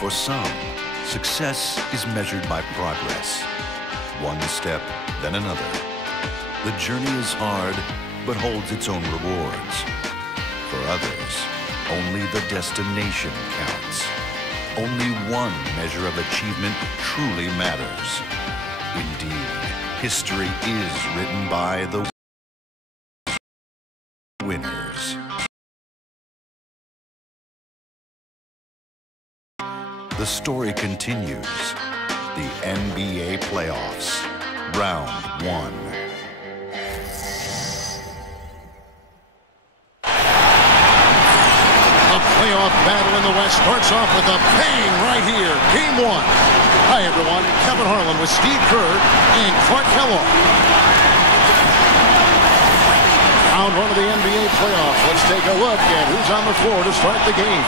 For some, success is measured by progress. One step, then another. The journey is hard, but holds its own rewards. For others, only the destination counts. Only one measure of achievement truly matters. Indeed, history is written by the winners. The story continues. The NBA playoffs, round 1. Playoff battle in the West starts off with a bang right here. Game 1. Hi, everyone. Kevin Harlan with Steve Kerr and Clark Kellogg. Round 1 of the NBA playoffs. Let's take a look at who's on the floor to start the game.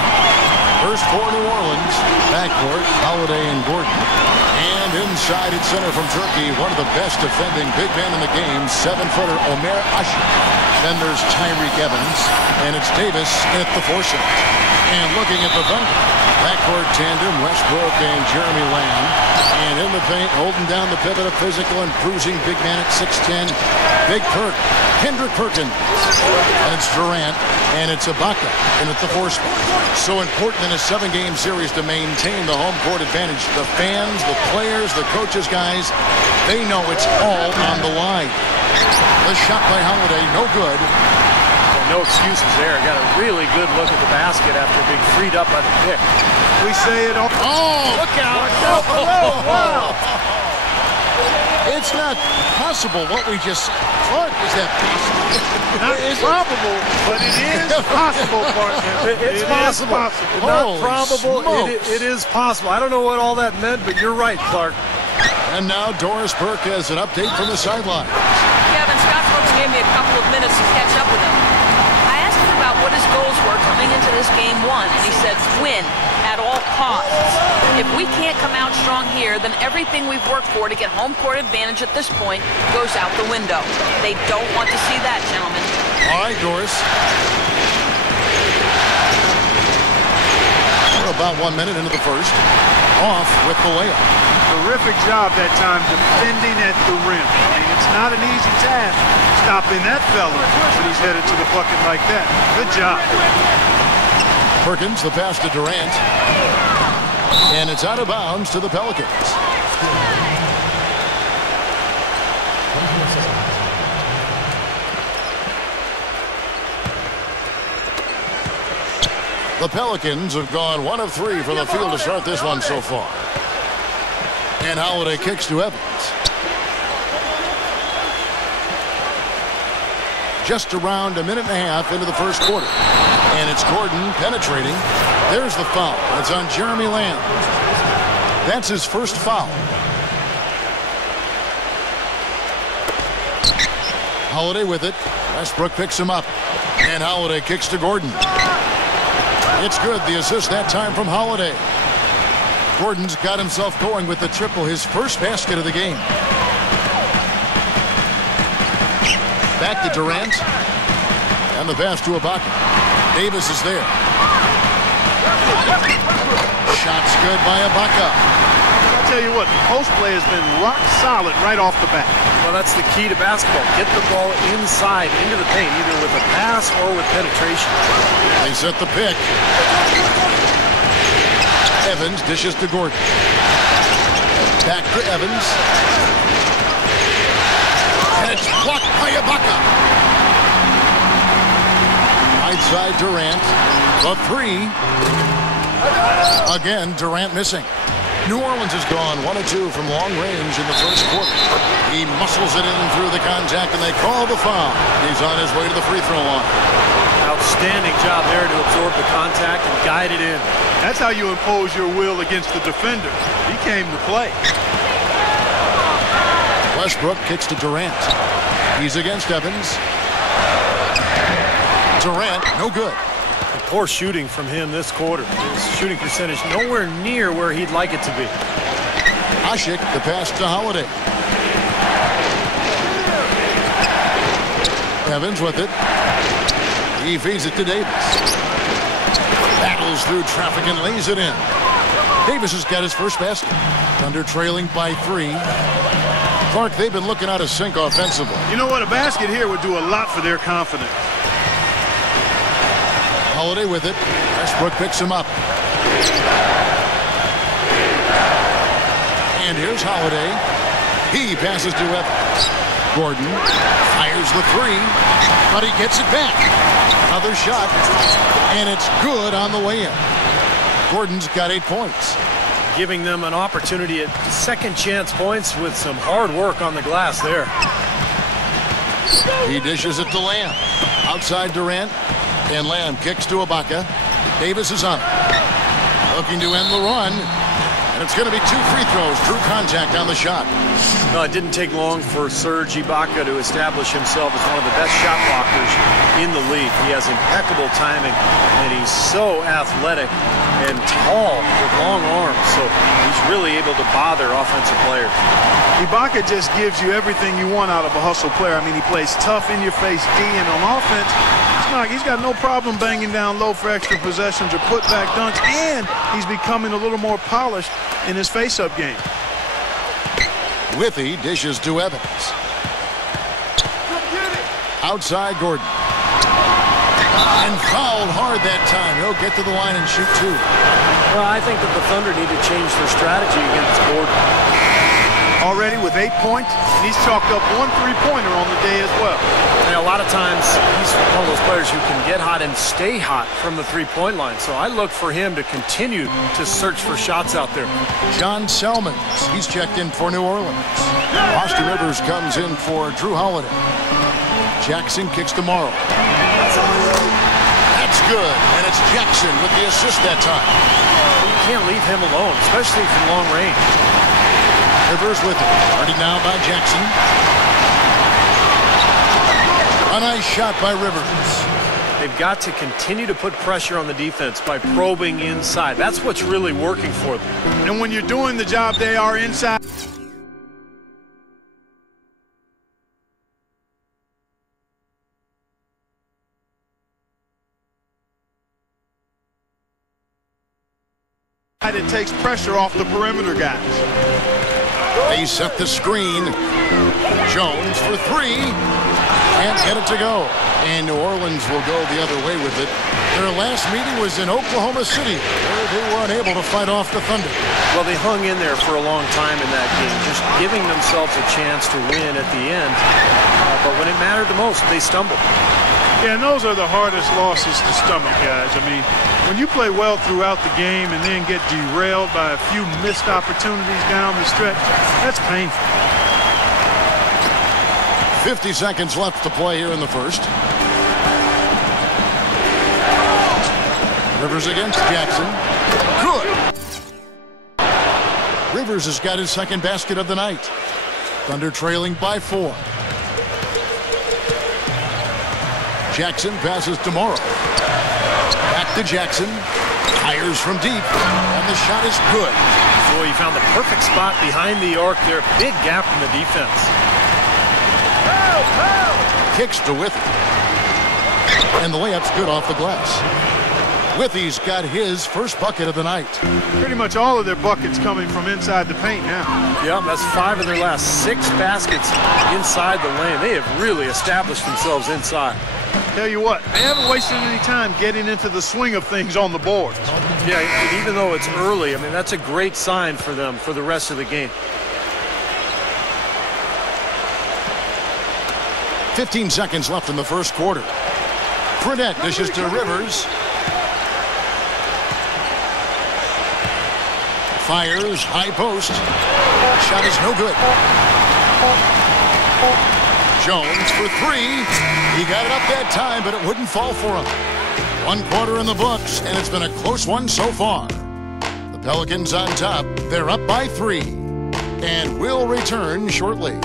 First for New Orleans. Backcourt, Holiday and Gordon. And inside at center from Turkey, one of the best defending big men in the game, 7-footer Omer Asik. Then there's Tyreke Evans, and it's Davis at the foursome. And looking at the Thunder, backcourt tandem, Westbrook and Jeremy Lamb. And in the paint, holding down the pivot, a physical and bruising big man at 6'10", Big Perk, Kendrick Perkins. And it's Durant, and it's Ibaka in at the four spot. So important in a 7-game series to maintain the home court advantage. The fans, the players, the coaches, guys, they know it's all on the line. The shot by Holiday, no good. No excuses there. Got a really good look at the basket after being freed up by the pick. We say it all. Oh! Look out! Oh, wow! It's not possible what we just said. Clark, is that possible? Not probable, but it is possible, partner. It's possible. Not probable. It is possible. I don't know what all that meant, but you're right, Clark. And now Doris Burke has an update from the sideline. Kevin, Scott Brooks gave me a couple of minutes to catch up with him. I asked him about what his goals were coming into this game 1, and he said, win at all costs. If we can't come out strong here, then everything we've worked for to get home court advantage at this point goes out the window. They don't want to see that, gentlemen. All right, Doris. We're about 1 minute into the first. Off with the layup. Terrific job that time defending at the rim. I mean, it's not an easy task stopping that fella when he's headed to the bucket like that. Good job. Perkins, the pass to Durant. And it's out of bounds to the Pelicans. The Pelicans have gone 1 of 3 from the field to start this one so far. And Holiday kicks to Evans. Just around a minute and a half into the first quarter. And it's Gordon penetrating. There's the foul. It's on Jeremy Lamb. That's his first foul. Holiday with it. Westbrook picks him up. And Holiday kicks to Gordon. It's good. The assist that time from Holiday. Gordon's got himself going with the triple, his first basket of the game. Back to Durant. And the pass to Ibaka. Davis is there. Shot's good by Ibaka. I'll tell you what, the post play has been rock solid right off the bat. Well, that's the key to basketball. Get the ball inside, into the paint, either with a pass or with penetration. They set the pick. Evans dishes to Gordon. Back to Evans. And it's blocked by Ibaka. Right side Durant. The 3. Again, Durant missing. New Orleans has gone 1 of 2 from long range in the first quarter. He muscles it in through the contact, and they call the foul. He's on his way to the free throw line. Outstanding job there to absorb the contact and guide it in. That's how you impose your will against the defender. He came to play. Westbrook kicks to Durant. He's against Evans. Durant, no good. Poor shooting from him this quarter. His shooting percentage nowhere near where he'd like it to be. Asik, the pass to Holiday. Evans with it. He feeds it to Davis. Battles through traffic and lays it in. Davis has got his first basket. Thunder trailing by 3. Clark, they've been looking out of sync offensively. You know what? A basket here would do a lot for their confidence. Holiday with it. Westbrook picks him up. And here's Holiday. He passes to Evans. Gordon fires the 3, but he gets it back. Another shot, and it's good on the way in. Gordon's got 8 points. Giving them an opportunity at second chance points with some hard work on the glass there. He dishes it to Lamb. Outside Durant, and Lamb kicks to Ibaka. Davis is on it. Looking to end the run. And it's going to be 2 free throws. Drew contact on the shot. No, it didn't take long for Serge Ibaka to establish himself as one of the best shot blockers in the league. He has impeccable timing, and he's so athletic and tall with long arms. So he's really able to bother offensive players. Ibaka just gives you everything you want out of a hustle player. I mean, he plays tough, in-your-face D, and on offense, he's got no problem banging down low for extra possessions or put-back dunks, and he's becoming a little more polished in his face-up game. Withy dishes to Evans. Outside Gordon. And fouled hard that time. He'll get to the line and shoot 2. Well, I think that the Thunder need to change their strategy against Gordon. Already with 8 points, and he's chalked up 1 3-pointer on the day as well. And a lot of times, he's one of those players who can get hot and stay hot from the 3-point line. So I look for him to continue to search for shots out there. John Selmans, he's checked in for New Orleans. Austin Rivers comes in for Drew Holiday. Jackson kicks to Morrow. That's good, and it's Jackson with the assist that time. You can't leave him alone, especially from long range. Rivers with it. Started now by Jackson. A nice shot by Rivers. They've got to continue to put pressure on the defense by probing inside. That's what's really working for them. And when you're doing the job they are inside. It takes pressure off the perimeter guys. They set the screen. Jones for 3. Can't get it to go. And New Orleans will go the other way with it. Their last meeting was in Oklahoma City, where they were unable to fight off the Thunder. Well, they hung in there for a long time in that game, just giving themselves a chance to win at the end. But when it mattered the most, they stumbled. Yeah, and those are the hardest losses to stomach, guys. I mean, when you play well throughout the game and then get derailed by a few missed opportunities down the stretch, that's painful. 50 seconds left to play here in the first. Rivers against Jackson. Good. Rivers has got his second basket of the night. Thunder trailing by 4. Jackson passes to Morrow. Back to Jackson. Fires from deep. And the shot is good. So he found the perfect spot behind the arc there. Big gap in the defense. Kicks to Withy. And the layup's good off the glass. Withy's got his first bucket of the night. Pretty much all of their buckets coming from inside the paint now. Yeah, that's 5 of their last 6 baskets inside the lane. They have really established themselves inside. Tell you what, they haven't wasted any time getting into the swing of things on the board. Yeah, and even though it's early, I mean, that's a great sign for them for the rest of the game. 15 seconds left in the first quarter. Burnett dishes to Rivers. Fires, high post. Shot is no good. Jones for 3. He got it up that time, but it wouldn't fall for him. 1 quarter in the books, and it's been a close one so far. The Pelicans on top. They're up by 3. And will return shortly.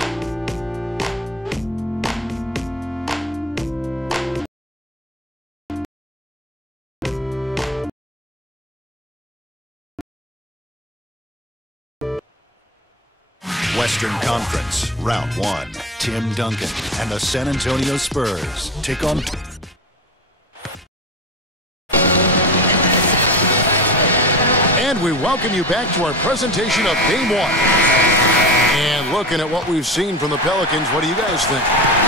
Western Conference, Round 1. Tim Duncan and the San Antonio Spurs take on... And we welcome you back to our presentation of Game 1. And looking at what we've seen from the Pelicans, what do you guys think?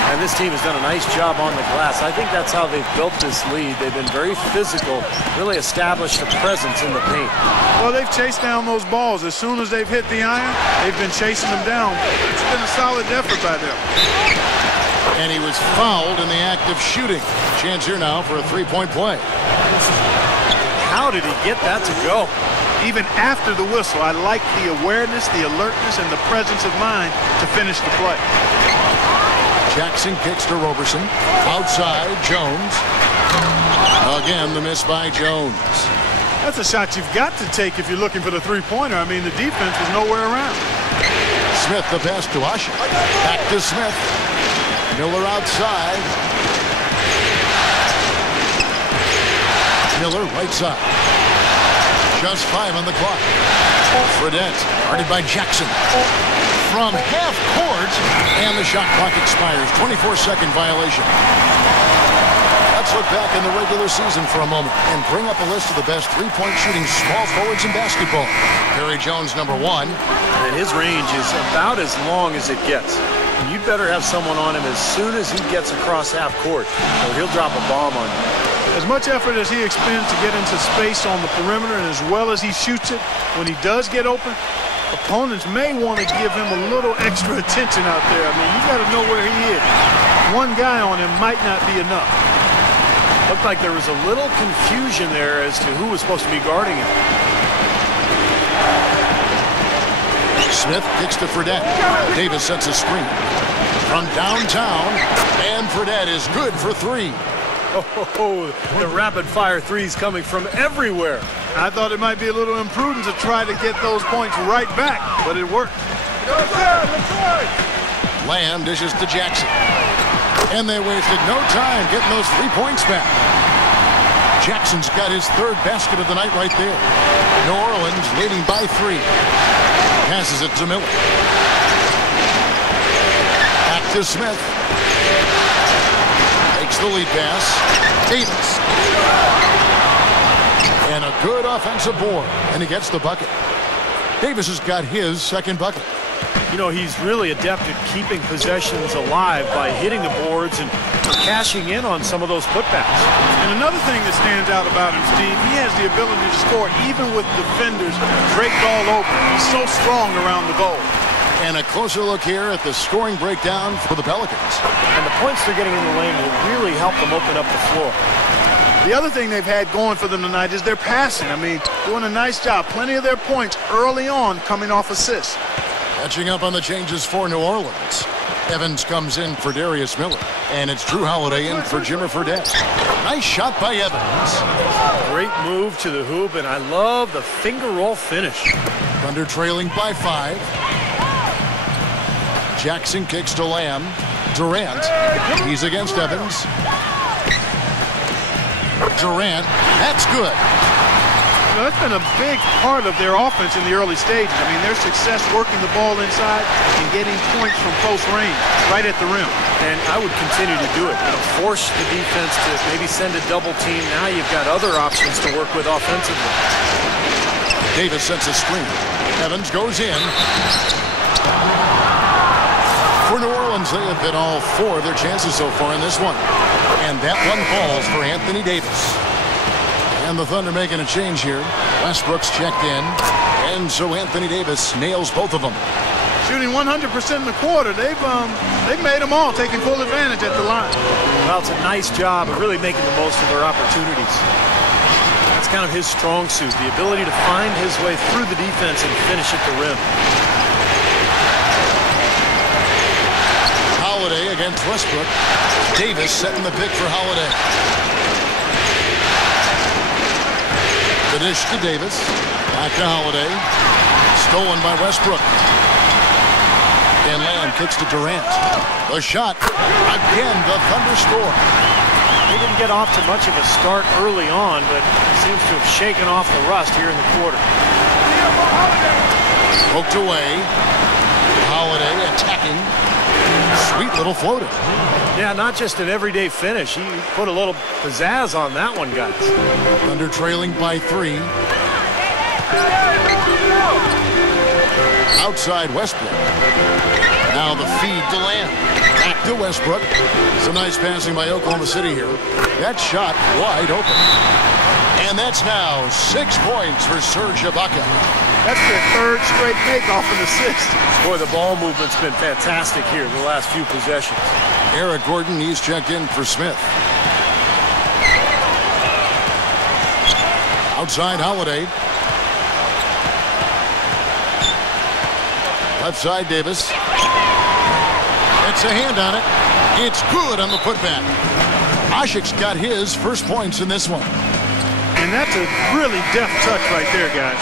And this team has done a nice job on the glass. I think that's how they've built this lead. They've been very physical, really established a presence in the paint. Well, they've chased down those balls. As soon as they've hit the iron, they've been chasing them down. It's been a solid effort by them. And he was fouled in the act of shooting. Chance here now for a three-point play. How did he get that to go? Even after the whistle, I like the awareness, the alertness, and the presence of mind to finish the play. Jackson kicks to Roberson. Outside, Jones. Again, the miss by Jones. That's a shot you've got to take if you're looking for the three-pointer. I mean, the defense was nowhere around. Smith, the pass to Usher. Back to Smith. Miller outside. Miller right side. Just 5 on the clock. Fredette guarded by Jackson. From half court, and the shot clock expires. 24-second violation. Let's look back in the regular season for a moment and bring up a list of the best three-point shooting small forwards in basketball. Perry Jones, number 1. And his range is about as long as it gets. And you'd better have someone on him as soon as he gets across half court, or he'll drop a bomb on you. As much effort as he expends to get into space on the perimeter and as well as he shoots it, when he does get open, opponents may want to give him a little extra attention out there. I mean, you got to know where he is. One guy on him might not be enough. Looked like there was a little confusion there as to who was supposed to be guarding him. Smith kicks to Fredette. Davis sets a screen. From downtown, and Fredette is good for 3. Oh, the rapid-fire threes coming from everywhere. I thought it might be a little imprudent to try to get those points right back, but it worked. Lamb dishes to Jackson. And they wasted no time getting those 3 points back. Jackson's got his 3rd basket of the night right there. New Orleans leading by 3. Passes it to Miller. Back to Smith. Takes the lead pass. Davis. And a good offensive board. And he gets the bucket. Davis has got his 2nd bucket. You know, he's really adept at keeping possessions alive by hitting the boards and cashing in on some of those putbacks. And another thing that stands out about him, Steve, he has the ability to score even with defenders draped all over. He's so strong around the goal. And a closer look here at the scoring breakdown for the Pelicans. And the points they're getting in the lane will really help them open up the floor. The other thing they've had going for them tonight is their passing. I mean, doing a nice job. Plenty of their points early on coming off assists. Catching up on the changes for New Orleans. Evans comes in for Darius Miller. And it's Drew Holiday in for Jimmer Fredette. Nice shot by Evans. Great move to the hoop, and I love the finger roll finish. Thunder trailing by 5. Jackson kicks to Lamb. Durant. He's against Evans. Durant. That's good. You know, that's been a big part of their offense in the early stages. I mean, their success working the ball inside and getting points from close range right at the rim. And I would continue to do it. You know, force the defense to maybe send a double team. Now you've got other options to work with offensively. Davis sets a screen. Evans goes in. For New Orleans, they have hit all 4 of their chances so far in this one. And that one falls for Anthony Davis. And the Thunder making a change here. Westbrook's checked in. And so Anthony Davis nails both of them. Shooting 100% in the quarter. They've made them all, taking full advantage at the line. Well, it's a nice job of really making the most of their opportunities. That's kind of his strong suit, the ability to find his way through the defense and finish at the rim. Holiday against Westbrook. Davis setting the pick for Holiday. The dish to Davis. Back to Holiday. Stolen by Westbrook. And Lamb kicks to Durant. The shot. Again, the Thunder score. He didn't get off to much of a start early on, but he seems to have shaken off the rust here in the quarter. Poked away. Holiday attacking. Sweet little floater. Yeah, not just an everyday finish. He put a little pizzazz on that one, guys. Thunder trailing by 3. Outside Westbrook. Now the feed to Lamb. Back to Westbrook. Some nice passing by Oklahoma City here. That shot wide open. And that's now 6 points for Serge Ibaka. That's their third straight make off an assist. Boy, the ball movement's been fantastic here the last few possessions. Eric Gordon, he's checked in for Smith. Outside Holiday. Left side Davis. That's a hand on it. It's good on the putback. Asik's got his first points in this one. And that's a really deft touch right there, guys.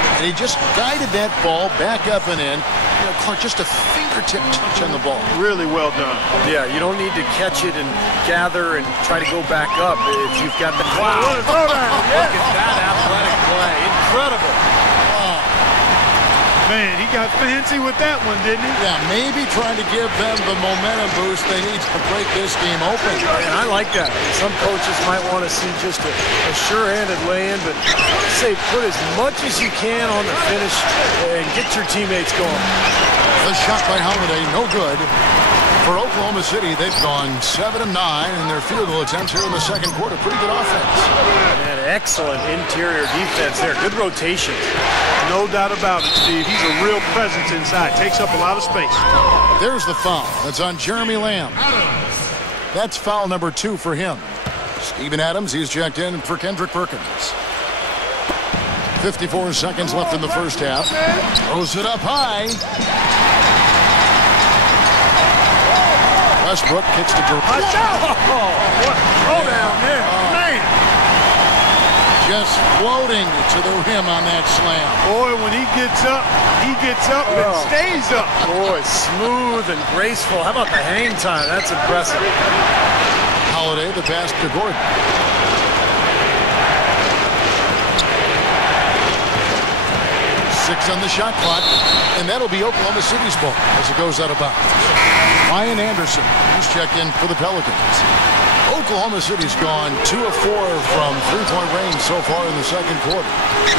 And he just guided that ball back up and in. You know, Clark, just a fingertip touch on the ball. Really well done. Yeah, you don't need to catch it and gather and try to go back up if you've got the... Wow, what a throwdown. Look at that athletic play. Incredible. Man, he got fancy with that one, didn't he? Yeah, maybe trying to give them the momentum boost they need to break this game open. And I like that. Some coaches might want to see just a sure-handed lay-in, but I'd say put as much as you can on the finish and get your teammates going. The shot by Holiday, no good. For Oklahoma City, they've gone 7 of 9 in their field goal attempts here in the second quarter. Pretty good offense. And excellent interior defense there. Good rotation. No doubt about it, Steve. He's a real presence inside. Takes up a lot of space. There's the foul. That's on Jeremy Lamb. That's foul number 2 for him. Steven Adams, he's checked in for Kendrick Perkins. 54 seconds left in the first half. Throws it up high. Westbrook kicks to Durant. Watch out! Oh, what a throwdown there. Man. Just floating to the rim on that slam. Boy, when he gets up and stays up. Boy, smooth and graceful. How about the hang time? That's impressive. Holiday, the pass to Gordon. Six on the shot clock, and that'll be Oklahoma City's ball as it goes out of bounds. Ryan Anderson, he's checked in for the Pelicans. Oklahoma City's gone 2 of 4 from three-point range so far in the second quarter.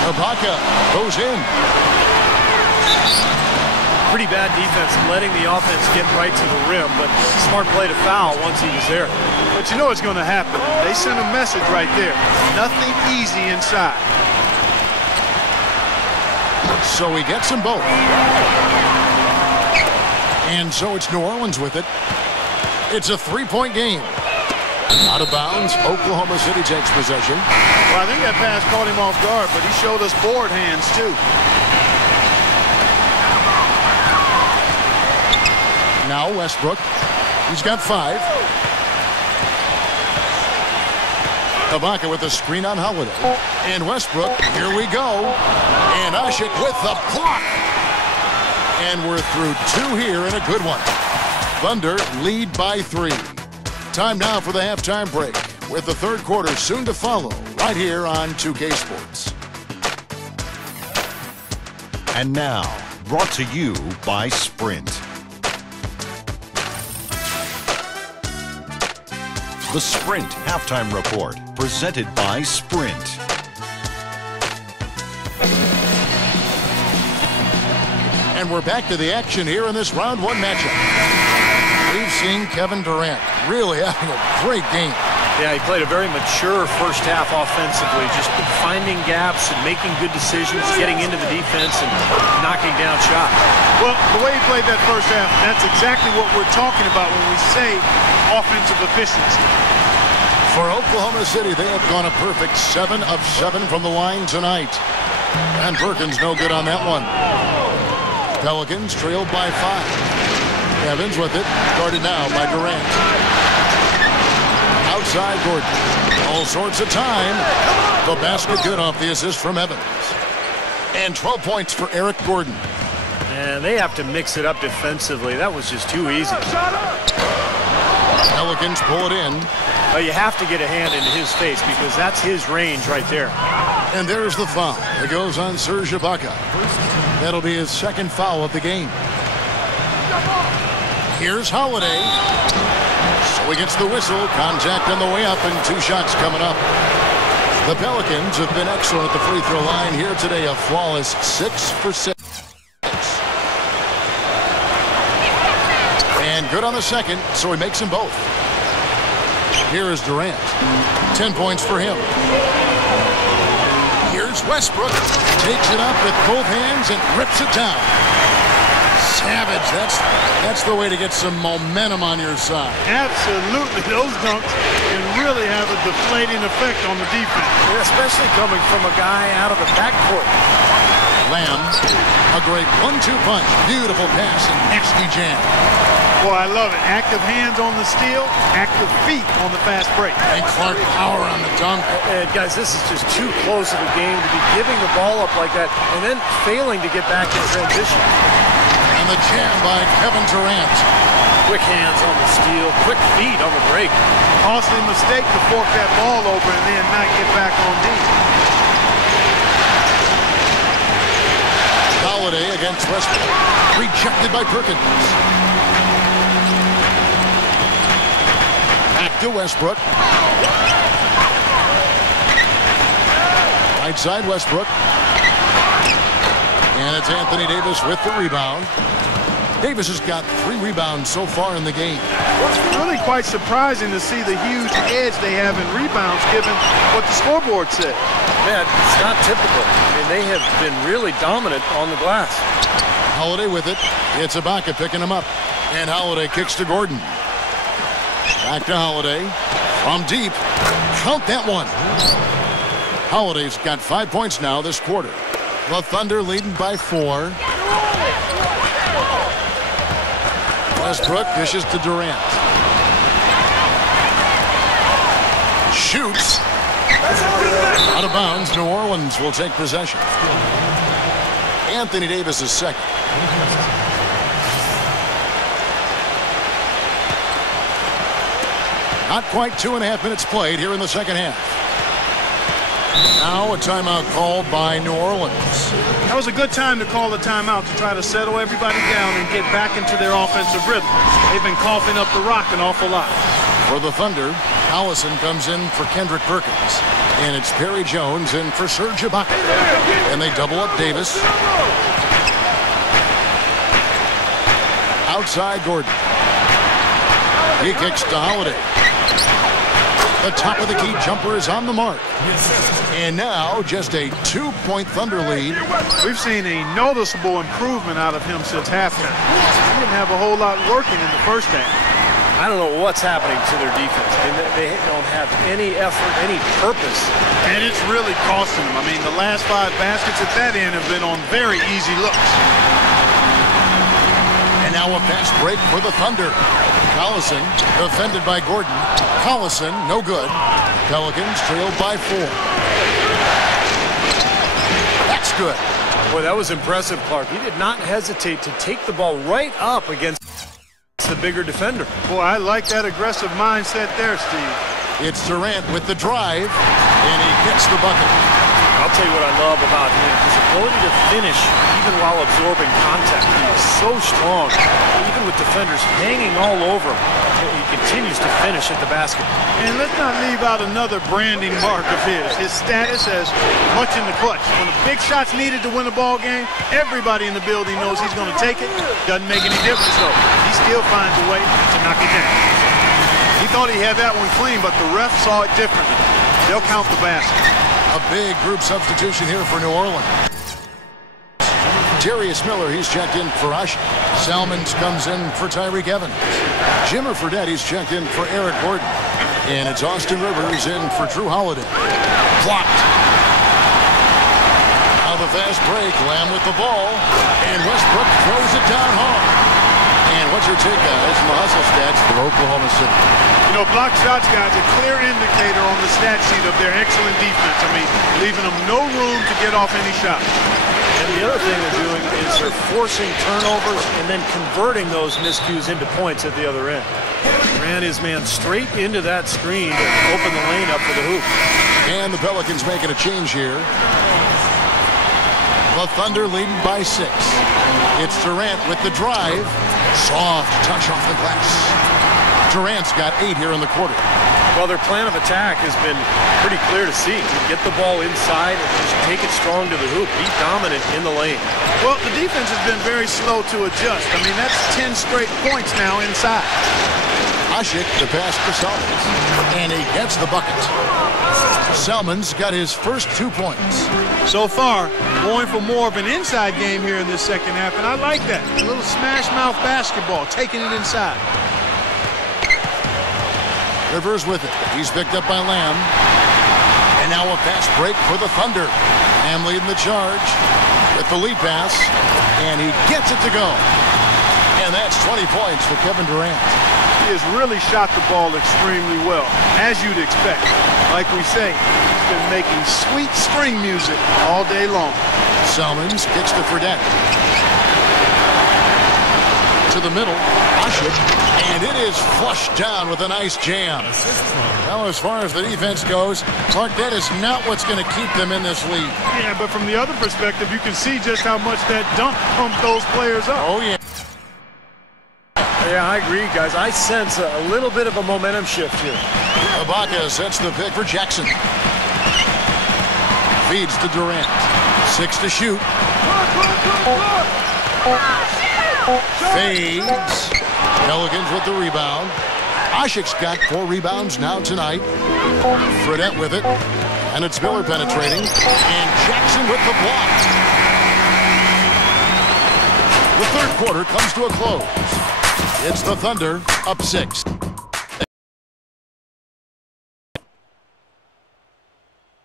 Ibaka goes in. Pretty bad defense, letting the offense get right to the rim, but smart play to foul once he was there. But you know what's going to happen. They sent a message right there. Nothing easy inside. So he gets them both. And so it's New Orleans with it. It's a three-point game. Out of bounds, Oklahoma City takes possession. Well, I think that pass caught him off guard, but he showed us board hands, too. Now Westbrook. He's got 5. Ibaka with a screen on Holiday. And Westbrook, here we go. And Asik with the block. And we're through 2 here in a good one. Thunder lead by 3. Time now for the halftime break, with the third quarter soon to follow, right here on 2K Sports. And now, brought to you by Sprint. The Sprint Halftime Report, presented by Sprint. And we're back to the action here in this round 1 matchup. We've seen Kevin Durant really having a great game. Yeah, he played a very mature first half offensively, just finding gaps and making good decisions, getting into the defense and knocking down shots. Well, the way he played that first half, that's exactly what we're talking about when we say offensive efficiency. For Oklahoma City, they have gone a perfect 7 of 7 from the line tonight. And Perkins no good on that one. Pelicans trailed by 5. Evans with it, guarded now by Durant. Outside Gordon. All sorts of time. The basket good off the assist from Evans. And 12 points for Eric Gordon. And they have to mix it up defensively. That was just too easy. Pelicans pull it in. Well, you have to get a hand into his face because that's his range right there. And there's the foul. It goes on Serge Ibaka. That'll be his second foul of the game. Here's Holiday. So he gets the whistle. Contact on the way up and 2 shots coming up. The Pelicans have been excellent at the free throw line here today. A flawless 6 for 6. And good on the second, so he makes them both. Here is Durant. 10 points for him. Here's Westbrook. Takes it up with both hands and rips it down. Savage. That's the way to get some momentum on your side. Absolutely. Those dunks can really have a deflating effect on the defense. Especially coming from a guy out of the backcourt. Lamb, a great 1-2 punch. Beautiful pass and nasty jam. Boy, I love it. Active hands on the steal, active feet on the fast break. And Clark power on the dunk. And guys, this is just too close of a game to be giving the ball up like that and then failing to get back in transition. And the jam by Kevin Durant. Quick hands on the steal, quick feet on the break. Costly mistake to fork that ball over and then not get back on D. Holiday against Westbrook. Rejected by Perkins. Back to Westbrook. Right side Westbrook. And it's Anthony Davis with the rebound. Davis has got 3 rebounds so far in the game. It's really quite surprising to see the huge edge they have in rebounds given what the scoreboard said. Man, it's not typical. I mean, they have been really dominant on the glass. Holiday with it. It's Ibaka picking him up. And Holiday kicks to Gordon. Back to Holiday. From deep. Count that one. Holiday's got 5 points now this quarter. The Thunder leading by 4. Westbrook dishes to Durant. Shoots. Out of bounds. New Orleans will take possession. Anthony Davis is second. Not quite 2.5 minutes played here in the second half. Now a timeout called by New Orleans. That was a good time to call the timeout to try to settle everybody down and get back into their offensive rhythm. They've been coughing up the rock an awful lot. For the Thunder, Allison comes in for Kendrick Perkins. And it's Perry Jones in for Serge Ibaka. And they double up Davis. Outside Gordon. He kicks to Holiday. The top of the key jumper is on the mark. And now just a 2-point Thunder lead. We've seen a noticeable improvement out of him since halftime. He didn't have a whole lot working in the first half. I don't know what's happening to their defense. I mean, they don't have any effort, any purpose. And it's really costing them. I mean, the last 5 baskets at that end have been on very easy looks. And now a fast break for the Thunder. Collison defended by Gordon. Collison, no good. Pelicans trailed by 4. That's good. Boy, that was impressive, Clark. He did not hesitate to take the ball right up against the bigger defender. Boy, I like that aggressive mindset there, Steve. It's Durant with the drive, and he gets the bucket. I'll tell you what I love about him, his ability to finish even while absorbing contact. He is so strong, even with defenders hanging all over him. He continues to finish at the basket. And let's not leave out another branding mark of his status as much in the clutch. When the big shot's needed to win a ball game, everybody in the building knows he's going to take it. Doesn't make any difference, though. He still finds a way to knock it down. He thought he had that one clean, but the ref saw it differently. They'll count the basket. A big group substitution here for New Orleans. Darius Miller, he's checked in for Ush. Salmons comes in for Tyreke Evans. Jimmer Fredette, he's checked in for Eric Gordon. And it's Austin Rivers in for Drew Holiday. Blocked. Now the fast break. Lamb with the ball. And Westbrook throws it down hard. And what's your take, guys, from the hustle stats for Oklahoma City? You know, block shots, guys, a clear indicator on the stat sheet of their excellent defense. I mean, leaving them no room to get off any shot. And the other thing they're doing is they're forcing turnovers and then converting those miscues into points at the other end. Ran his man straight into that screen to open the lane up for the hoop. And the Pelicans making a change here. The Thunder leading by 6. It's Durant with the drive. Soft touch off the glass. Durant's got 8 here in the quarter. Well, their plan of attack has been pretty clear to see. Get the ball inside and just take it strong to the hoop. Be dominant in the lane. Well, the defense has been very slow to adjust. I mean, that's 10 straight points now inside. Asik to pass to Salmons, and he gets the bucket. Salmons got his first 2 points. So far, going for more of an inside game here in this second half, and I like that. A little smash mouth basketball, taking it inside. Rivers with it. He's picked up by Lamb. And now a fast break for the Thunder. Lamb leading the charge with the lead pass, and he gets it to go. And that's 20 points for Kevin Durant. He has really shot the ball extremely well, as you'd expect. Like we say, he's been making sweet string music all day long. Salmons kicks to Fredette. To the middle, Asik, and it is flushed down with a nice jam. Now, as far as the defense goes, Clark, that is not what's going to keep them in this league. Yeah, but from the other perspective, you can see just how much that dunk pumped those players up. Oh, yeah. Yeah, I agree, guys. I sense a little bit of a momentum shift here. Ibaka sets the pick for Jackson. Feeds to Durant. 6 to shoot. Fades. Pelicans with the rebound. Asik's got 4 rebounds now tonight. Fredette with it. And it's Miller penetrating. And Jackson with the block. The third quarter comes to a close. It's the Thunder up 6.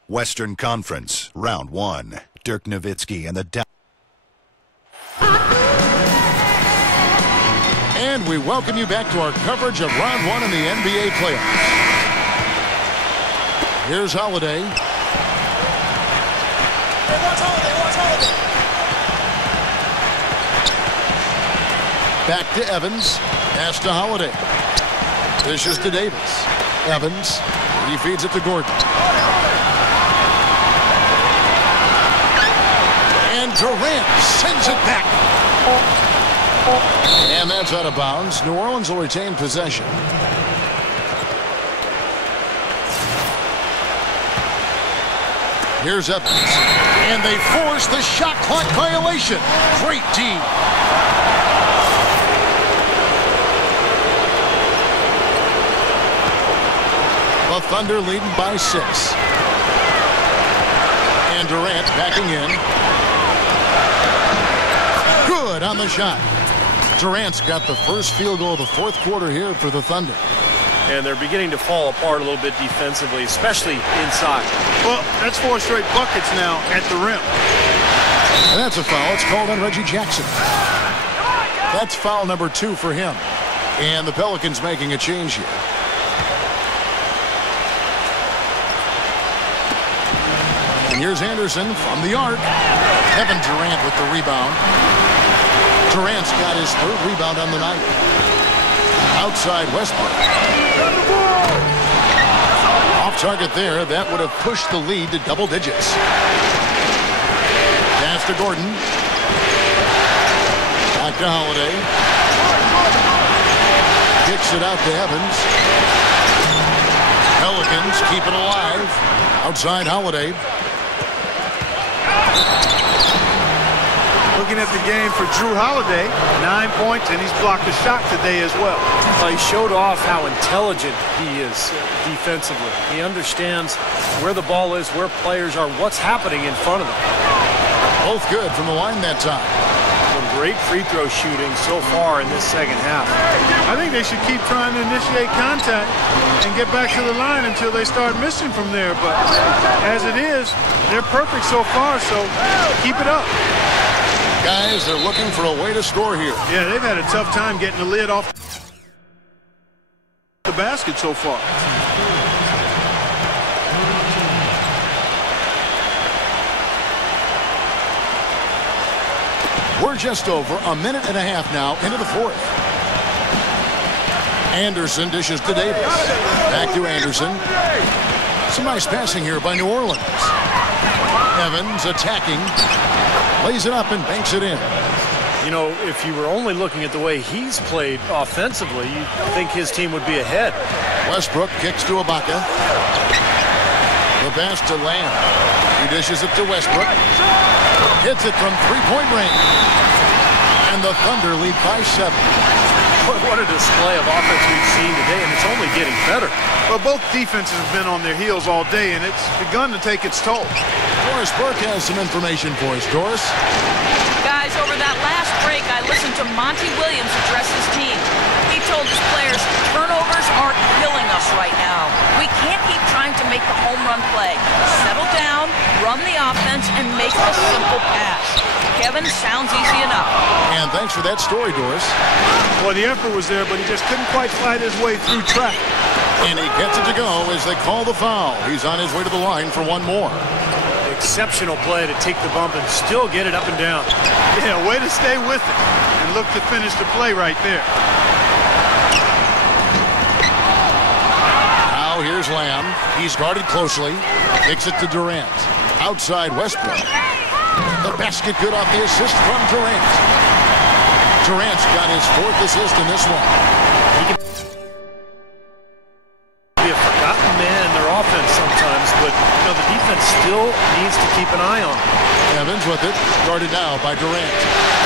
Western Conference, Round 1. Dirk Nowitzki and the Dallas. And we welcome you back to our coverage of Round 1 in the NBA playoffs. Here's Holiday. Back to Evans. Pass to Holiday. Dishes to Davis. Evans. He feeds it to Gordon. And Durant sends it back. And that's out of bounds. New Orleans will retain possession. Here's Evans. And they force the shot clock violation. Great D. The Thunder leading by 6. And Durant backing in. Good on the shot. Durant's got the first field goal of the fourth quarter here for the Thunder. And they're beginning to fall apart a little bit defensively, especially inside. Well, that's 4 straight buckets now at the rim. And that's a foul. It's called on Reggie Jackson. That's foul number 2 for him. And the Pelicans making a change here. And here's Anderson from the arc. Kevin Durant with the rebound. Durant's got his 3rd rebound on the night. Outside Westbrook. Off target there. That would have pushed the lead to double digits. Pass to Gordon. Back to Holiday. Kicks it out to Evans. Pelicans keep it alive. Outside Holiday. Looking at the game for Jrue Holiday, 9 points, and he's blocked a shot today as well. He showed off how intelligent he is defensively. He understands where the ball is, where players are, what's happening in front of them. Both good from the line that time. Some great free throw shooting so far in this second half. I think they should keep trying to initiate contact and get back to the line until they start missing from there. But as it is, they're perfect so far, so keep it up. Guys, they're looking for a way to score here. Yeah, they've had a tough time getting the lid off the basket so far. We're just over a minute and a half now into the 4th. Anderson dishes to Davis. Back to Anderson. Some nice passing here by New Orleans. Evans attacking. Lays it up and banks it in. You know, if you were only looking at the way he's played offensively, you'd think his team would be ahead. Westbrook kicks to Ibaka. The pass to Lamb. He dishes it to Westbrook. Hits it from three-point range. And the Thunder lead by 7. What a display of offense we've seen today, and it's only getting better. Well, both defenses have been on their heels all day, and it's begun to take its toll. Doris Burke has some information for us. Doris? Guys, over that last break, I listened to Monty Williams address his team. He told his players, turnovers are killing us right now. We can't keep trying to make the home run play. Settle down, run the offense, and make a simple pass. Kevin, sounds easy enough. And thanks for that story, Doris. Well, the effort was there, but he just couldn't quite fight his way through traffic. And he gets it to go as they call the foul. He's on his way to the line for one more. Exceptional play to take the bump and still get it up and down. Yeah, way to stay with it and look to finish the play right there. Now here's Lamb. He's guarded closely. Kicks it to Durant. Outside Westbrook. The basket good off the assist from Durant. Durant's got his 4th assist in this one. He can be a forgotten man in their offense sometimes, but you know the defense still needs to keep an eye on him. Evans with it, guarded now by Durant.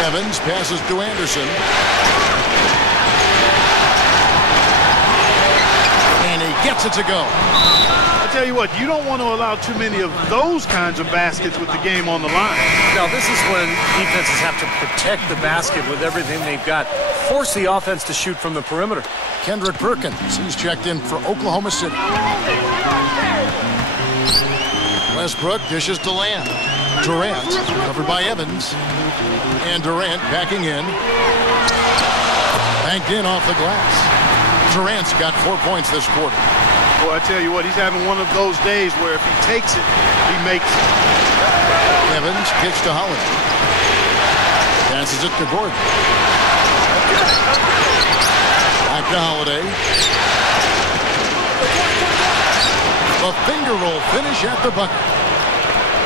Evans passes to Anderson. And he gets it to go. I tell you what, you don't want to allow too many of those kinds of baskets with the game on the line. Now, this is when defenses have to protect the basket with everything they've got. Force the offense to shoot from the perimeter. Kendrick Perkins, he's checked in for Oklahoma City. Westbrook dishes to Lamb. Durant, covered by Evans. And Durant backing in. Banked in off the glass. Durant's got 4 points this quarter. Boy, I tell you what, he's having one of those days where if he takes it, he makes it. Evans kicks to Holiday. Passes it to Gordon. Back to Holiday. A finger roll finish at the bucket.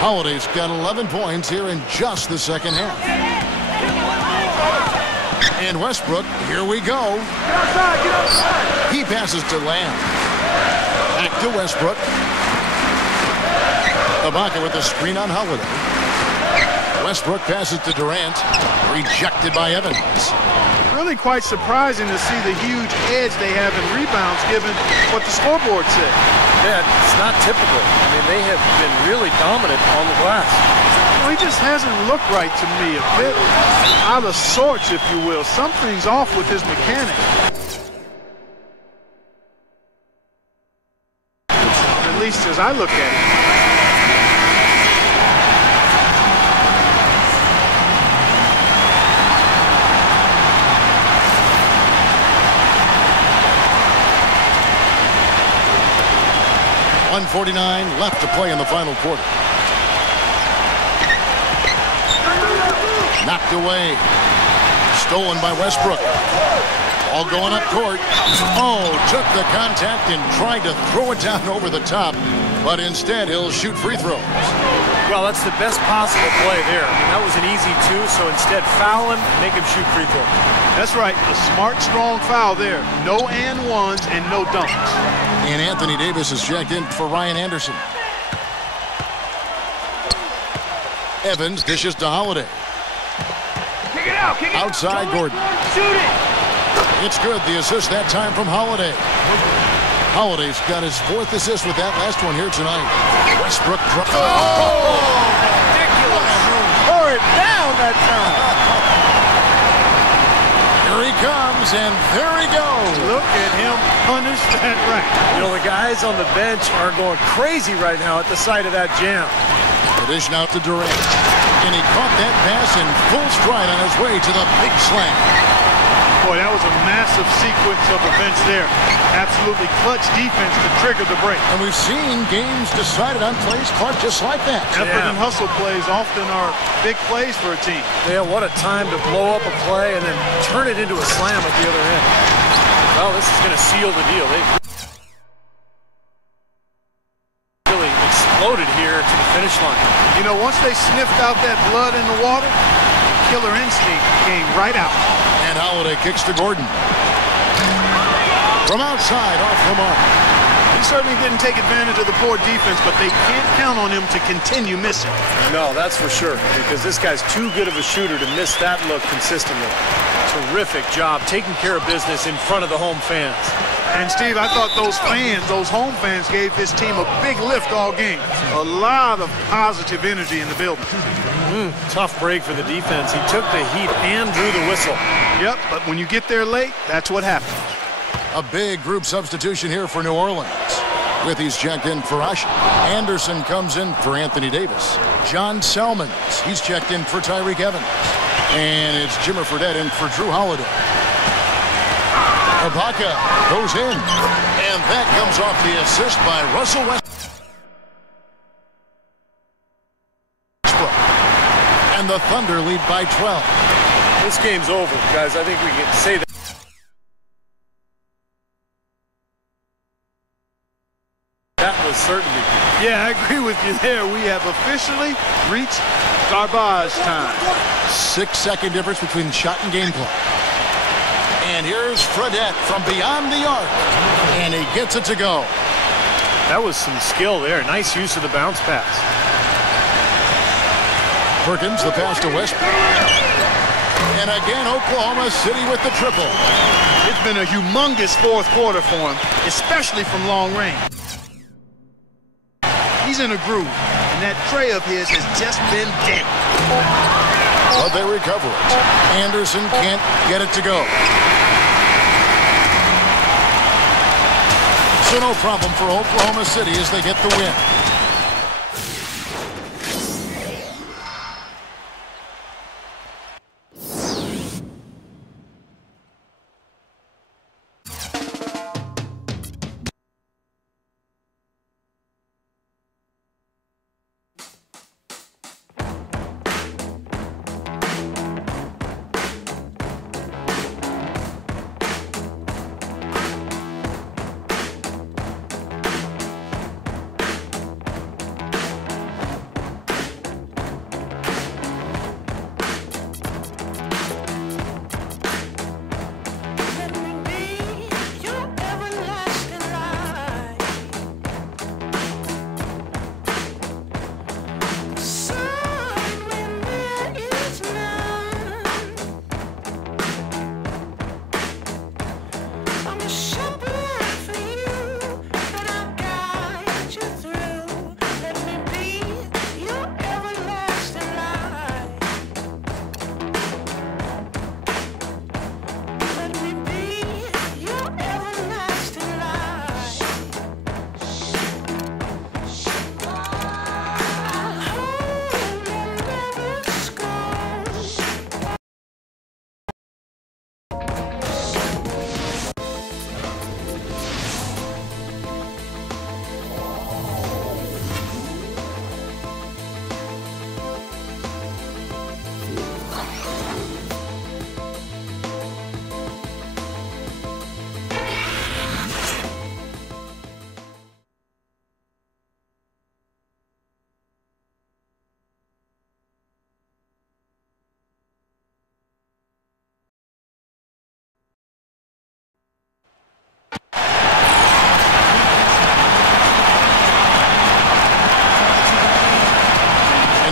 Holiday's got 11 points here in just the second half. And Westbrook, here we go. He passes to Lamb. Back to Westbrook. Ibaka with the screen on Holiday. Westbrook passes to Durant. Rejected by Evans. Really quite surprising to see the huge edge they have in rebounds given what the scoreboard said. Yeah, it's not typical. I mean, they have been really dominant on the glass. Well, he just hasn't looked right to me. A bit out of sorts, if you will. Something's off with his mechanics. At least as I look at it. .149 left to play in the final quarter. Knocked away. Stolen by Westbrook. All going up court. Oh, took the contact and tried to throw it down over the top, but instead he'll shoot free throws. Well, that's the best possible play there. I mean, that was an easy 2, so instead foul him, make him shoot free throws. That's right, a smart, strong foul there. No and ones and no dunks. And Anthony Davis is checked in for Ryan Anderson. Evans dishes to Holiday. Kick it out, kick it outside out. Gordon. Shoot it. It's good, the assist that time from Holiday. Holiday's got his 4th assist with that last one here tonight. Westbrook dropped. Oh, ridiculous. Pour it down that time. Here he comes, and there he goes. Look at him punish that rack. You know, the guys on the bench are going crazy right now at the sight of that jam. The dish now to Durant. And he caught that pass in full stride on his way to the big slam. Boy, that was a massive sequence of events there. Absolutely clutch defense to trigger the break. And we've seen games decided on plays caught just like that. Effort and hustle plays often are big plays for a team. Yeah, what a time to blow up a play and then turn it into a slam at the other end. Well, this is going to seal the deal. They really exploded here to the finish line. You know, once they sniffed out that blood in the water, killer instinct came right out. And Holiday kicks to Gordon. From outside, off the mark. He certainly didn't take advantage of the poor defense, but they can't count on him to continue missing. No, that's for sure, because this guy's too good of a shooter to miss that look consistently. Terrific job taking care of business in front of the home fans. And, Steve, I thought those fans, those home fans, gave this team a big lift all game. A lot of positive energy in the building. Tough break for the defense. He took the heat and drew the whistle. Yep, but when you get there late, that's what happens. A big group substitution here for New Orleans. With he's checked in for Ashe. Anderson comes in for Anthony Davis. John Salmons, he's checked in for Tyreke Evans. And it's Jimmer Fredette in for Jrue Holiday. Ibaka goes in. And that comes off the assist by Russell Westbrook. And the Thunder lead by 12. This game's over, guys. I think we can say that. That was certainly. Yeah, I agree with you there. We have officially reached garbage time. 6-second difference between shot and game clock. And here's Fredette from beyond the arc. And he gets it to go. That was some skill there. Nice use of the bounce pass. Perkins, the pass to Westbrook. And again, Oklahoma City with the triple. It's been a humongous fourth quarter for him, especially from long range. He's in a groove, and that tray of his has just been damp. But they recover it. Anderson can't get it to go. So no problem for Oklahoma City as they get the win.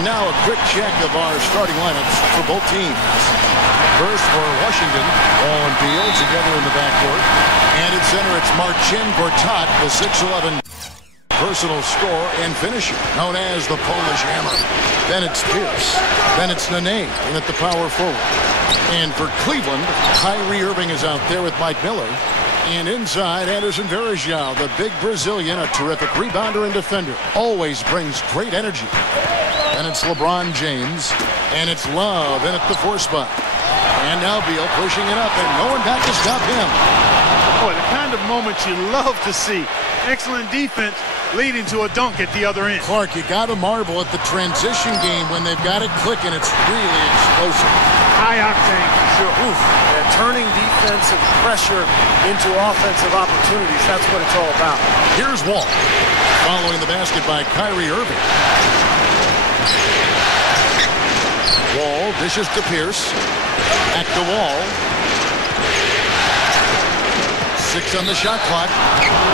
Now a quick check of our starting lineups for both teams. First for Washington, Ball and Beal together in the backcourt. And at center, it's Marcin Gortat, the 6'11" personal scorer and finisher, known as the Polish Hammer. Then it's Pierce. Then it's Nene in at the power forward. And for Cleveland, Kyrie Irving is out there with Mike Miller. And inside, Anderson Varejao, the big Brazilian, a terrific rebounder and defender. Always brings great energy. And it's LeBron James. And it's Love in at the 4 spot. And now Beal pushing it up, and no one back to stop him. Boy, the kind of moment you love to see. Excellent defense leading to a dunk at the other end. Clark, you got to marvel at the transition game when they've got it clicking. It's really explosive. High octane, for sure. Oof. Yeah, turning defensive pressure into offensive opportunities. That's what it's all about. Here's Wall. Following the basket by Kyrie Irving. Wall Dishes to Pierce. At the wall. 6 on the shot clock.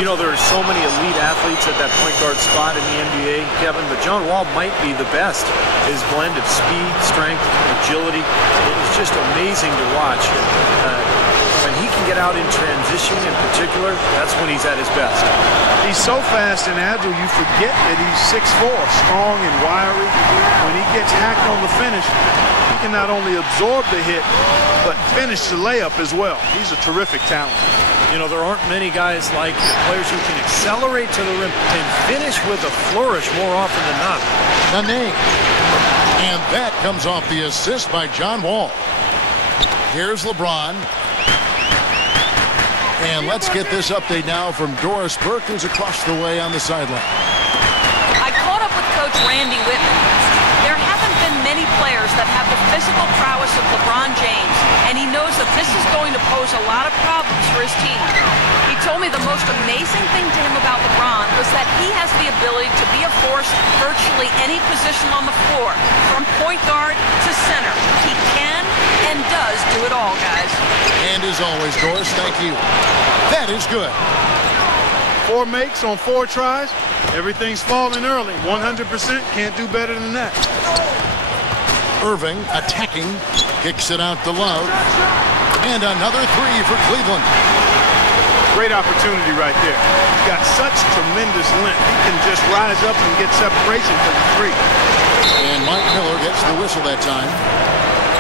You know, there are so many elite athletes at that point guard spot in the NBA, Kevin, but John Wall might be the best. His blend of speed, strength, agility, it's just amazing to watch. When he can get out in transition in particular, that's when he's at his best. He's so fast and agile, you forget that he's 6'4", strong and wiry. When he gets hacked on the finish, he can not only absorb the hit, but finish the layup as well. He's a terrific talent. You know, there aren't many guys like players who can accelerate to the rim and finish with a flourish more often than not. Nene. And that comes off the assist by John Wall. Here's LeBron. And let's get this update now from Doris Burke, who's across the way on the sideline. I caught up with Coach Randy Whitman. There haven't been many players that have the physical prowess of LeBron James, and he knows that this is going to pose a lot of problems for his team. He told me the most amazing thing to him about LeBron was that he has the ability to be a force virtually any position on the floor, from point guard to center. He can and does do it all, guys. And as always, Doris, thank you. That is good. 4 makes on 4 tries. Everything's falling early. 100% can't do better than that. Irving attacking. Kicks it out to Love. And another 3 for Cleveland. Great opportunity right there. He's got such tremendous length. He can just rise up and get separation for the 3. And Mike Miller gets the whistle that time.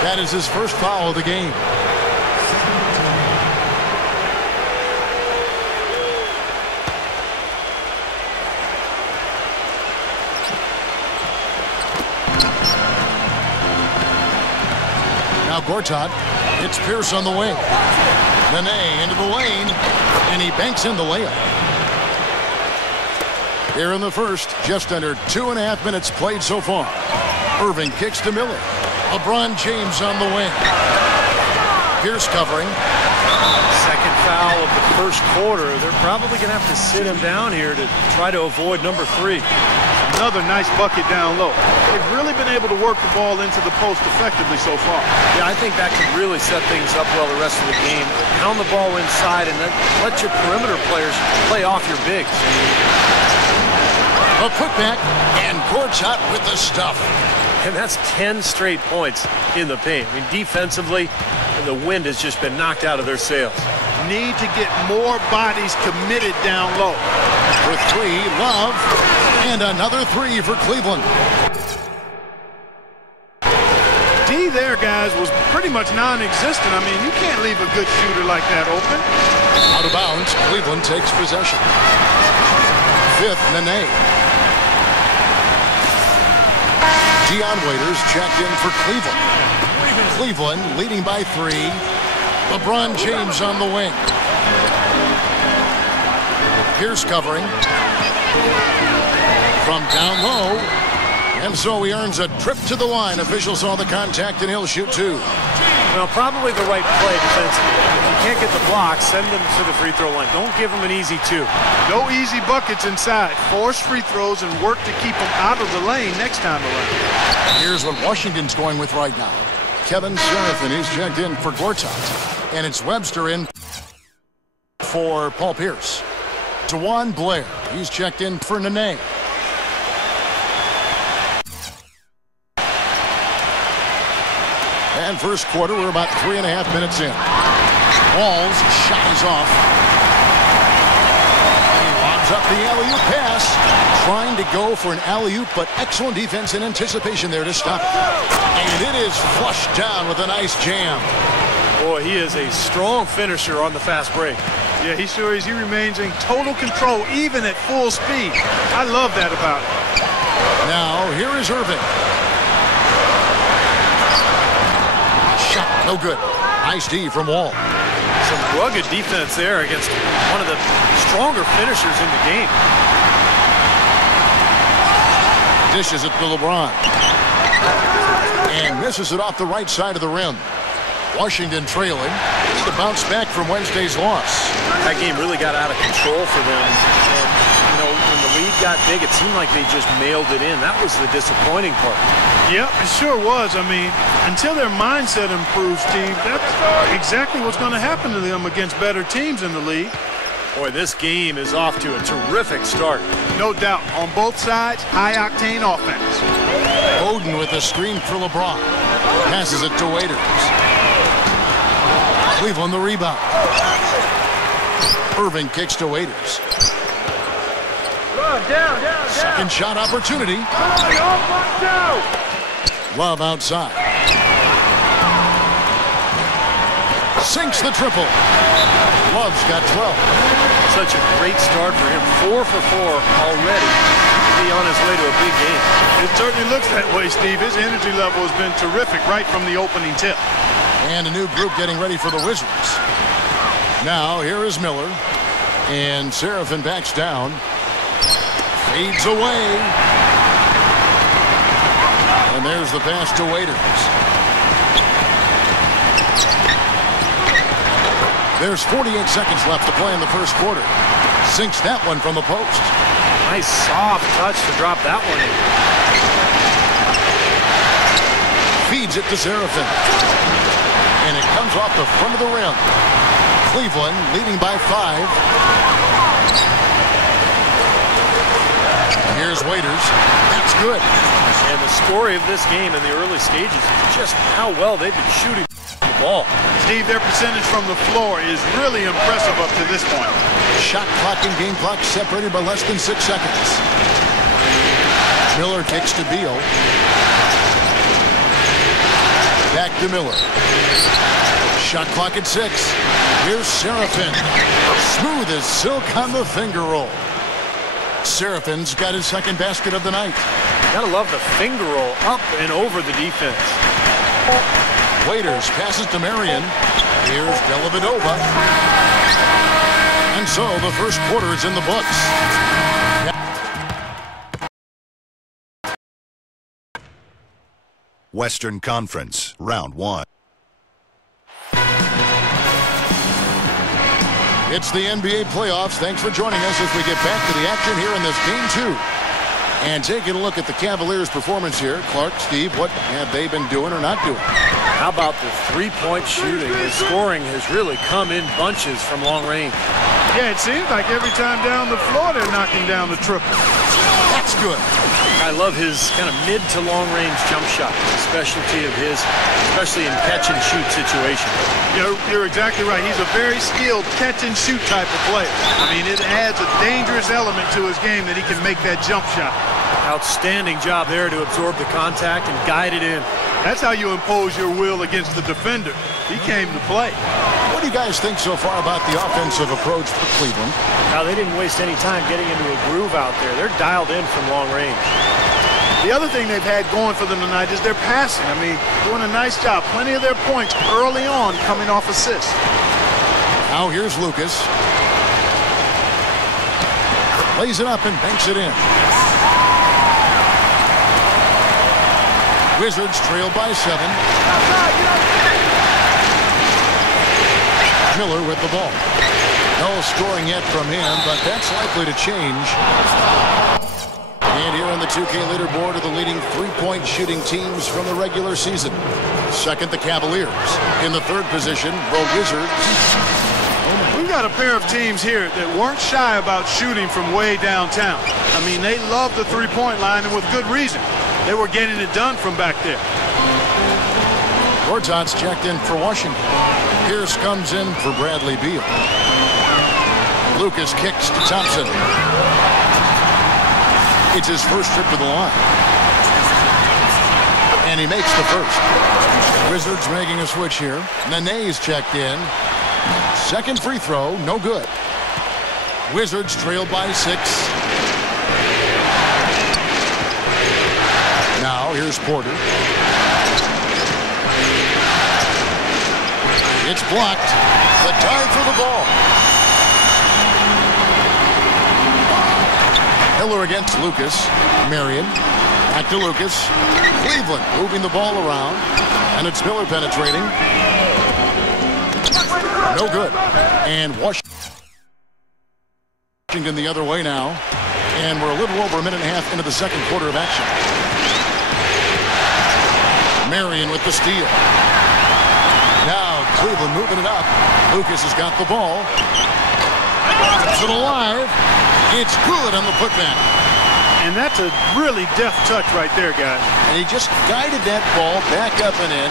That is his first foul of the game. Now Gortat. It's Pierce on the wing. Nene into the lane. And he banks in the layup. Here in the first, just under 2.5 minutes played so far. Irving kicks to Miller. LeBron James on the wing. Pierce covering. Second foul of the first quarter. They're probably going to have to sit him down here to try to avoid number 3. Another nice bucket down low. They've really been able to work the ball into the post effectively so far. Yeah, I think that could really set things up well the rest of the game. Pound the ball inside and then let your perimeter players play off your bigs. A putback, and Gortat with the stuff. And that's 10 straight points in the paint. I mean, defensively, the wind has just been knocked out of their sails. Need to get more bodies committed down low. For 3, Love. And another 3 for Cleveland. D there, guys, was pretty much non-existent. I mean, you can't leave a good shooter like that open. Out of bounds, Cleveland takes possession. 5th, Nene. Dion Waiters checked in for Cleveland. Cleveland leading by 3. LeBron James on the wing. Pierce covering. From down low. And so he earns a trip to the line. Officials saw the contact and he'll shoot 2. Well, probably the right play defensively. If you can't get the block, send them to the free throw line. Don't give them an easy 2. No easy buckets inside. Force free throws and work to keep them out of the lane next time around. Here's what Washington's going with right now. Kevin Smith, and he's checked in for Gortat. And it's Webster in for Paul Pierce. DeJuan Blair, he's checked in for Nene. And first quarter, we're about 3.5 minutes in. Wall's shot is off. He lobs up the alley-oop pass. Trying to go for an alley-oop, but excellent defense and anticipation there to stop it. And it is flushed down with a nice jam. Boy, he is a strong finisher on the fast break. Yeah, he sure is. He remains in total control, even at full speed. I love that about him. Now, here is Irving. Shot, no good. Nice D from Wall. Some rugged defense there against one of the stronger finishers in the game. Dishes it to LeBron. And misses it off the right side of the rim. Washington trailing. Need to bounce back from Wednesday's loss. That game really got out of control for them. And, you know, when the lead got big, it seemed like they just mailed it in. That was the disappointing part. Yep, it sure was. I mean, until their mindset improves, Steve, that's exactly what's going to happen to them against better teams in the league. Boy, this game is off to a terrific start. No doubt. On both sides, high-octane offense. Oden with a screen for LeBron. Passes it to Waiters. Cleveland the rebound. Irving kicks to Waiters. Down. Second shot opportunity. Love outside. Sinks the triple. Love's got 12. Such a great start for him. 4 for 4 already. He'll be on his way to a big game. It certainly looks that way, Steve. His energy level has been terrific right from the opening tip. And a new group getting ready for the Wizards. Now here is Miller. And Seraphin backs down. Fades away. And there's the pass to Waiters. There's 48 seconds left to play in the first quarter. Sinks that one from the post. Nice soft touch to drop that one in. Feeds it to Seraphin. And it comes off the front of the rim. Cleveland leading by 5. Here's Waiters. That's good. And the story of this game in the early stages is just how well they've been shooting the ball. Steve, their percentage from the floor is really impressive up to this point. Shot clock and game clock separated by less than 6 seconds. Miller kicks to Beal. Back to Miller. Shot clock at 6. Here's Seraphin. Smooth as silk on the finger roll. Seraphin's got his second basket of the night. Gotta love the finger roll up and over the defense. Waiters passes to Marion. Here's Dellavedova. And so the first quarter is in the books. Western Conference, round 1. It's the NBA playoffs. Thanks for joining us as we get back to the action here in this game 2. And taking a look at the Cavaliers' performance here. Clark, Steve, what have they been doing or not doing? How about the three-point shooting? The scoring has really come in bunches from long range. Yeah, it seems like every time down the floor they're knocking down the triple. That's good. I love his kind of mid to long range jump shot. It's a specialty of his, especially in catch and shoot situations. You're exactly right. He's a very skilled catch and shoot type of player. I mean, it adds a dangerous element to his game that he can make that jump shot. Outstanding job there to absorb the contact and guide it in. That's how you impose your will against the defender. He came to play. What do you guys think so far about the offensive approach for Cleveland? Now, they didn't waste any time getting into a groove out there. They're dialed in from long range. The other thing they've had going for them tonight is their passing. I mean, doing a nice job. Plenty of their points early on coming off assists. Now here's Lucas. Lays it up and banks it in. Wizards trail by 7. Miller with the ball. No scoring yet from him, but that's likely to change. And here on the 2K leaderboard are the leading three-point shooting teams from the regular season. Second, the Cavaliers. In the third position, the Wizards. We've got a pair of teams here that weren't shy about shooting from way downtown. I mean, they love the three-point line, and with good reason. They were getting it done from back there. Gortat's checked in for Washington. Pierce comes in for Bradley Beal. Lucas kicks to Thompson. It's his first trip to the line. And he makes the first. Wizards making a switch here. Nene's checked in. Second free throw, no good. Wizards trailed by 6. Now here's Porter. It's blocked. The time for the ball. Miller against Lucas. Marion. Back to Lucas. Cleveland moving the ball around. And it's Miller penetrating. No good. And Washington the other way now. And we're a little over a minute and a half into the second quarter of action. Marion with the steal. Now Cleveland moving it up. Lucas has got the ball. Keeps it alive. It's good on the putback. And that's a really deft touch right there, guys. And he just guided that ball back up and in.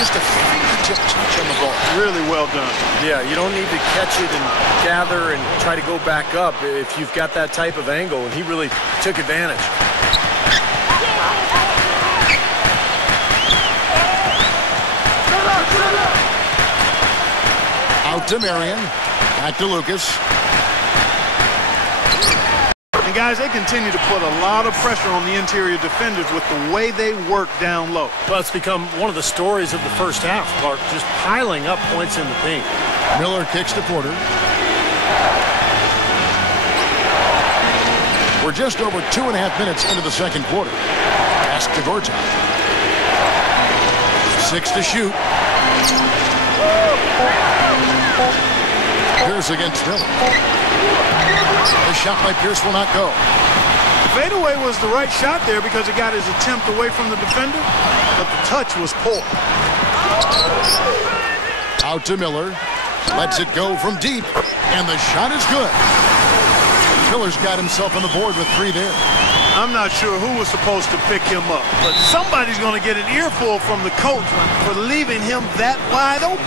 Just a fingertip touch on the ball. Really well done. Yeah, you don't need to catch it and gather and try to go back up if you've got that type of angle, and he really took advantage. Out to Marion. Back to Lucas. And guys, they continue to put a lot of pressure on the interior defenders with the way they work down low. Well, it's become one of the stories of the first half, Clark, just piling up points in the paint. Miller kicks to Porter. We're just over 2.5 minutes into the second quarter. Pass to Gortat. 6 to shoot. Pierce against Miller. The shot by Pierce will not go. Fadeaway was the right shot there because it got his attempt away from the defender, but the touch was poor. Out to Miller. Lets it go from deep, and the shot is good. Miller's got himself on the board with 3 there. I'm not sure who was supposed to pick him up, but somebody's going to get an earful from the coach for leaving him that wide open.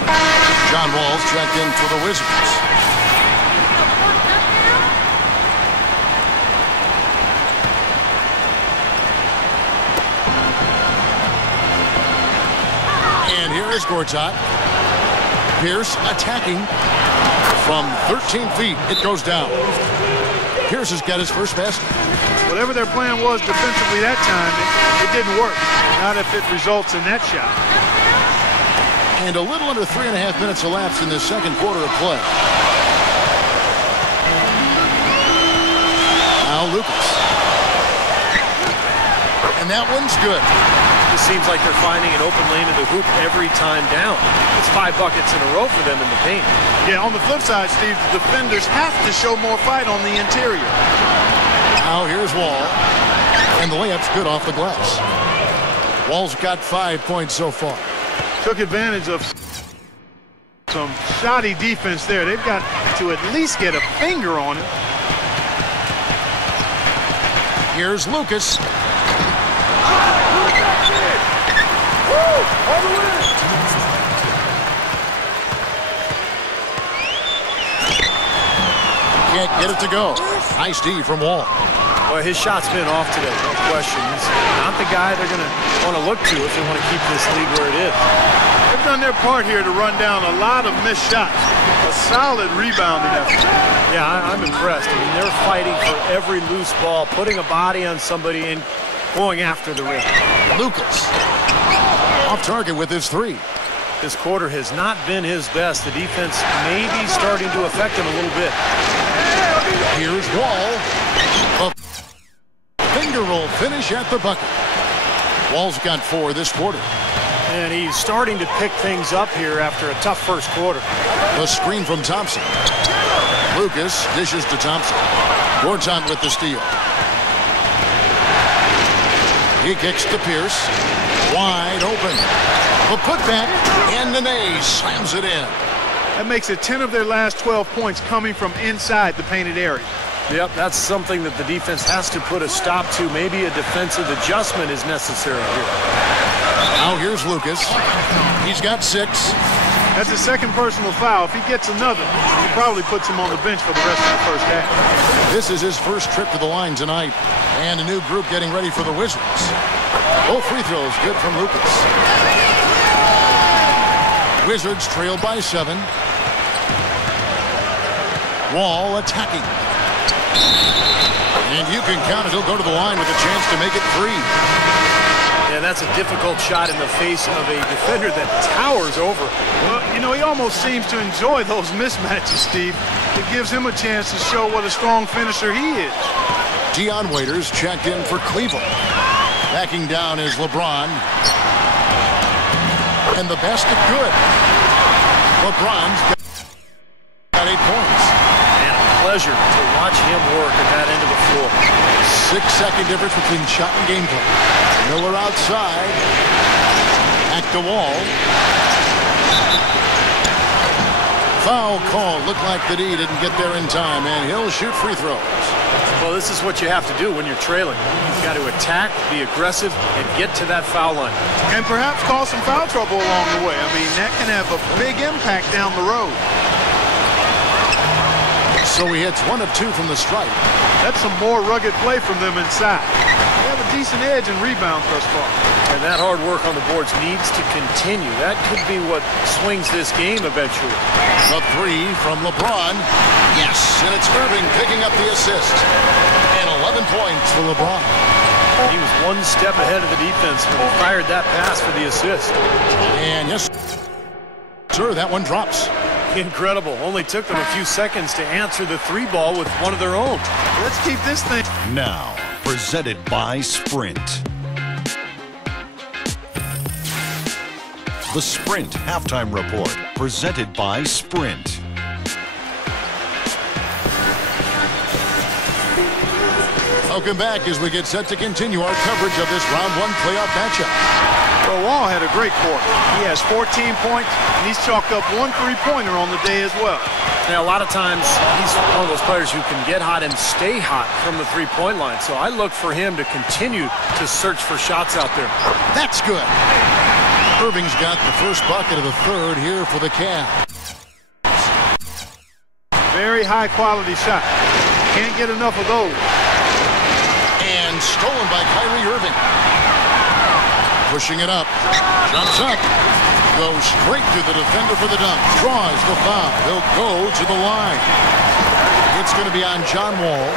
John Wall's checked in for the Wizards. And here is Gortat. Pierce attacking from 13 feet. It goes down. Pierce has got his first basket. Whatever their plan was defensively that time, it didn't work. Not if it results in that shot. And a little under 3.5 minutes elapsed in this second quarter of play. Now Lucas. And that one's good. It seems like they're finding an open lane to the hoop every time down. It's 5 buckets in a row for them in the paint. Yeah, on the flip side, Steve, the defenders have to show more fight on the interior. Now here's Wall. And the layup's good off the glass. Wall's got 5 points so far. Took advantage of some shoddy defense there. They've got to at least get a finger on it. Here's Lucas. Can't get it to go. Nice D from Wall. Well, his shot's been off today, no question. He's not the guy they're going to want to look to if they want to keep this lead where it is. They've done their part here to run down a lot of missed shots. A solid rebounding effort. Yeah, I'm impressed. I mean, they're fighting for every loose ball, putting a body on somebody and going after the rim. Lucas off target with his 3. This quarter has not been his best. The defense may be starting to affect him a little bit. Here's Wall. A finger roll finish at the bucket. Wall's got 4 this quarter. And he's starting to pick things up here after a tough first quarter. The screen from Thompson. Lucas dishes to Thompson. Gortat with the steal. He kicks to Pierce. Wide open. The putback, and Nene slams it in. That makes it 10 of their last 12 points coming from inside the painted area. Yep, that's something that the defense has to put a stop to. Maybe a defensive adjustment is necessary here. Now here's Lucas. He's got 6. That's his second personal foul. If he gets another, he probably puts him on the bench for the rest of the first half. This is his first trip to the line tonight. And a new group getting ready for the Wizards. Both free throws good from Lucas. Wizards trail by 7. Wall attacking. And you can count it. He'll go to the line with a chance to make it 3. Yeah, that's a difficult shot in the face of a defender that towers over. Well, you know, he almost seems to enjoy those mismatches, Steve. It gives him a chance to show what a strong finisher he is. Dion Waiters checked in for Cleveland. Backing down is LeBron. And the basket good. LeBron's got 8 points. And a pleasure to watch him work at that end of the floor. 6-second difference between shot and gameplay. Miller outside. Back to Wall. Foul call. Looked like the D didn't get there in time, and he'll shoot free throws. Well, this is what you have to do when you're trailing. You've got to attack, be aggressive, and get to that foul line. And perhaps cause some foul trouble along the way. I mean, that can have a big impact down the road. So he hits 1 of 2 from the stripe. That's some more rugged play from them inside. They have a decent edge in rebounds thus far. And that hard work on the boards needs to continue. That could be what swings this game eventually. The 3 from LeBron. Yes, and it's Irving picking up the assist. And 11 points for LeBron. He was 1 step ahead of the defense when he fired that pass for the assist. And yes, sir, that one drops. Incredible. Only took them a few seconds to answer the 3 ball with one of their own. Let's keep this thing. Now, presented by Sprint. The Sprint Halftime Report, presented by Sprint. Welcome back as we get set to continue our coverage of this round 1 playoff matchup. Well, Wall had a great quarter. He has 14 points, and he's chalked up 1 3-pointer on the day as well. Now, a lot of times, he's one of those players who can get hot and stay hot from the 3-point line. So I look for him to continue to search for shots out there. That's good. Irving's got the first bucket of the 3rd here for the Cavs. Very high-quality shot. Can't get enough of those. And stolen by Kyrie Irving. Pushing it up. Jumps up. Goes straight to the defender for the dunk. Draws the foul. He'll go to the line. It's going to be on John Wall.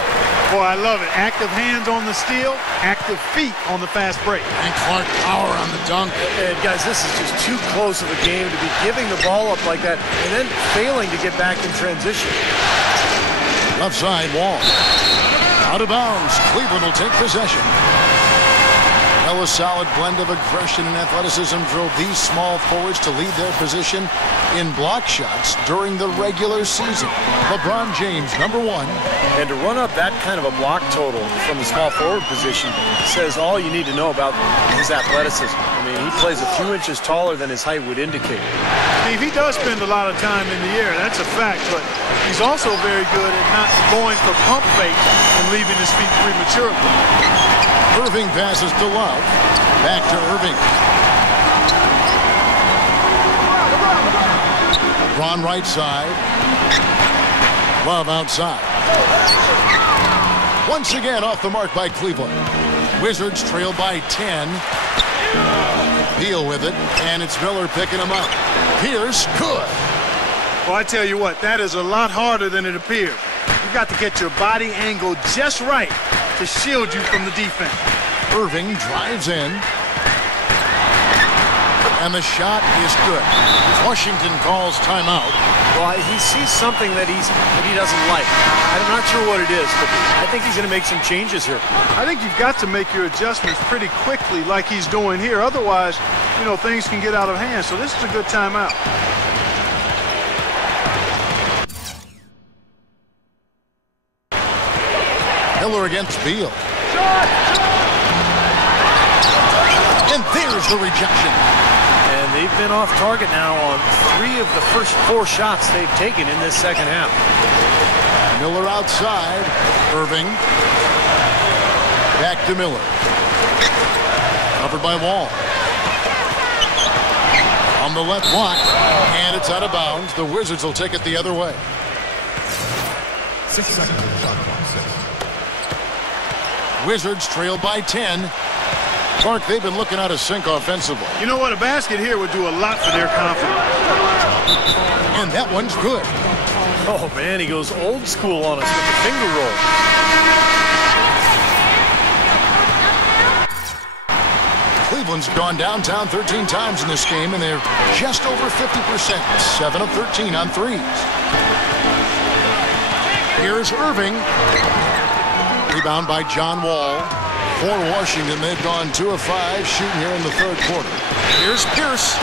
Boy, I love it. Active hands on the steal, active feet on the fast break. And Clark power on the dunk. And guys, this is just too close of a game to be giving the ball up like that and then failing to get back in transition. Left side, Wall. Out of bounds. Cleveland will take possession. Well, a solid blend of aggression and athleticism drove these small forwards to lead their position in block shots during the regular season. LeBron James, number 1. And to run up that kind of a block total from the small forward position says all you need to know about his athleticism. I mean, he plays a few inches taller than his height would indicate. Steve, he does spend a lot of time in the air. That's a fact, but he's also very good at not going for pump fake and leaving his feet prematurely. Irving passes to Love. Back to Irving. LeBron right side. Love outside. Once again off the mark by Cleveland. Wizards trail by 10. Beal with it, and it's Miller picking him up. Pierce, good. Well, I tell you what, that is a lot harder than it appears. You've got to get your body angle just right to shield you from the defense. Irving drives in. And the shot is good. Washington calls timeout. Well, he sees something that he doesn't like. I'm not sure what it is, but I think he's going to make some changes here. I think you've got to make your adjustments pretty quickly like he's doing here. Otherwise, you know, things can get out of hand. So this is a good timeout. Miller against Beal. And there's the rejection. And they've been off target now on 3 of the first 4 shots they've taken in this second half. Miller outside. Irving. Back to Miller. Covered by Wall. On the left block. And it's out of bounds. The Wizards will take it the other way. 6 seconds. Wizards trail by 10. Clark, they've been looking out of sync offensively. You know what? A basket here would do a lot for their confidence. And that one's good. Oh, man, he goes old school on us with the finger roll. Cleveland's gone downtown 13 times in this game, and they're just over 50%. 7 of 13 on threes. Here's Irving. Rebound by John Wall. For Washington, they've gone 2 of 5 shooting here in the third quarter. Here's Pierce.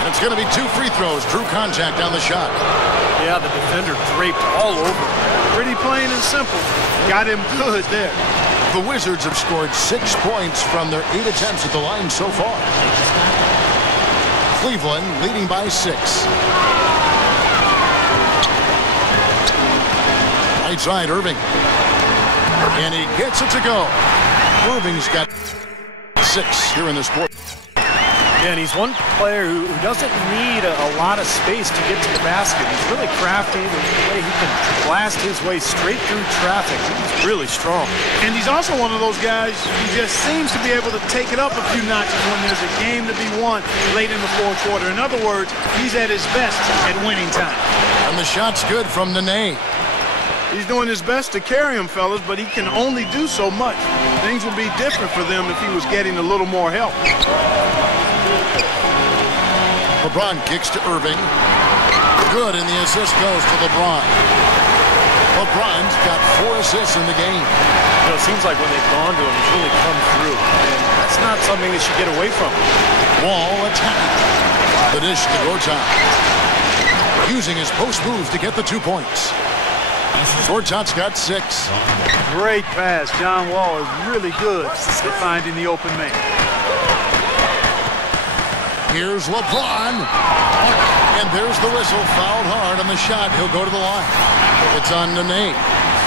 And it's going to be 2 free throws. Drew contact on the shot. Yeah, the defender draped all over. Pretty plain and simple. Got him good there. The Wizards have scored 6 points from their 8 attempts at the line so far. Cleveland leading by 6. Right side, Irving. And he gets it to go. Irving's got 6 here in this quarter. Yeah, and he's one player who doesn't need a lot of space to get to the basket. He's really crafty. The way he can blast his way straight through traffic. He's really strong. And he's also one of those guys who just seems to be able to take it up a few notches when there's a game to be won late in the fourth quarter. In other words, he's at his best at winning time. And the shot's good from Nene. He's doing his best to carry him, fellas, but he can only do so much. Things would be different for them if he was getting a little more help. LeBron kicks to Irving. Good, and the assist goes to LeBron. LeBron's got 4 assists in the game. You know, it seems like when they've gone to him, he's really come through. And that's not something they should get away from. Wall attacking. The dish to Gortat. Using his post moves to get the 2 points. Gortat's got 6. Great pass. John Wall is really good at finding the open man. Here's LeBron. And there's the whistle. Fouled hard on the shot. He'll go to the line. It's on Nene.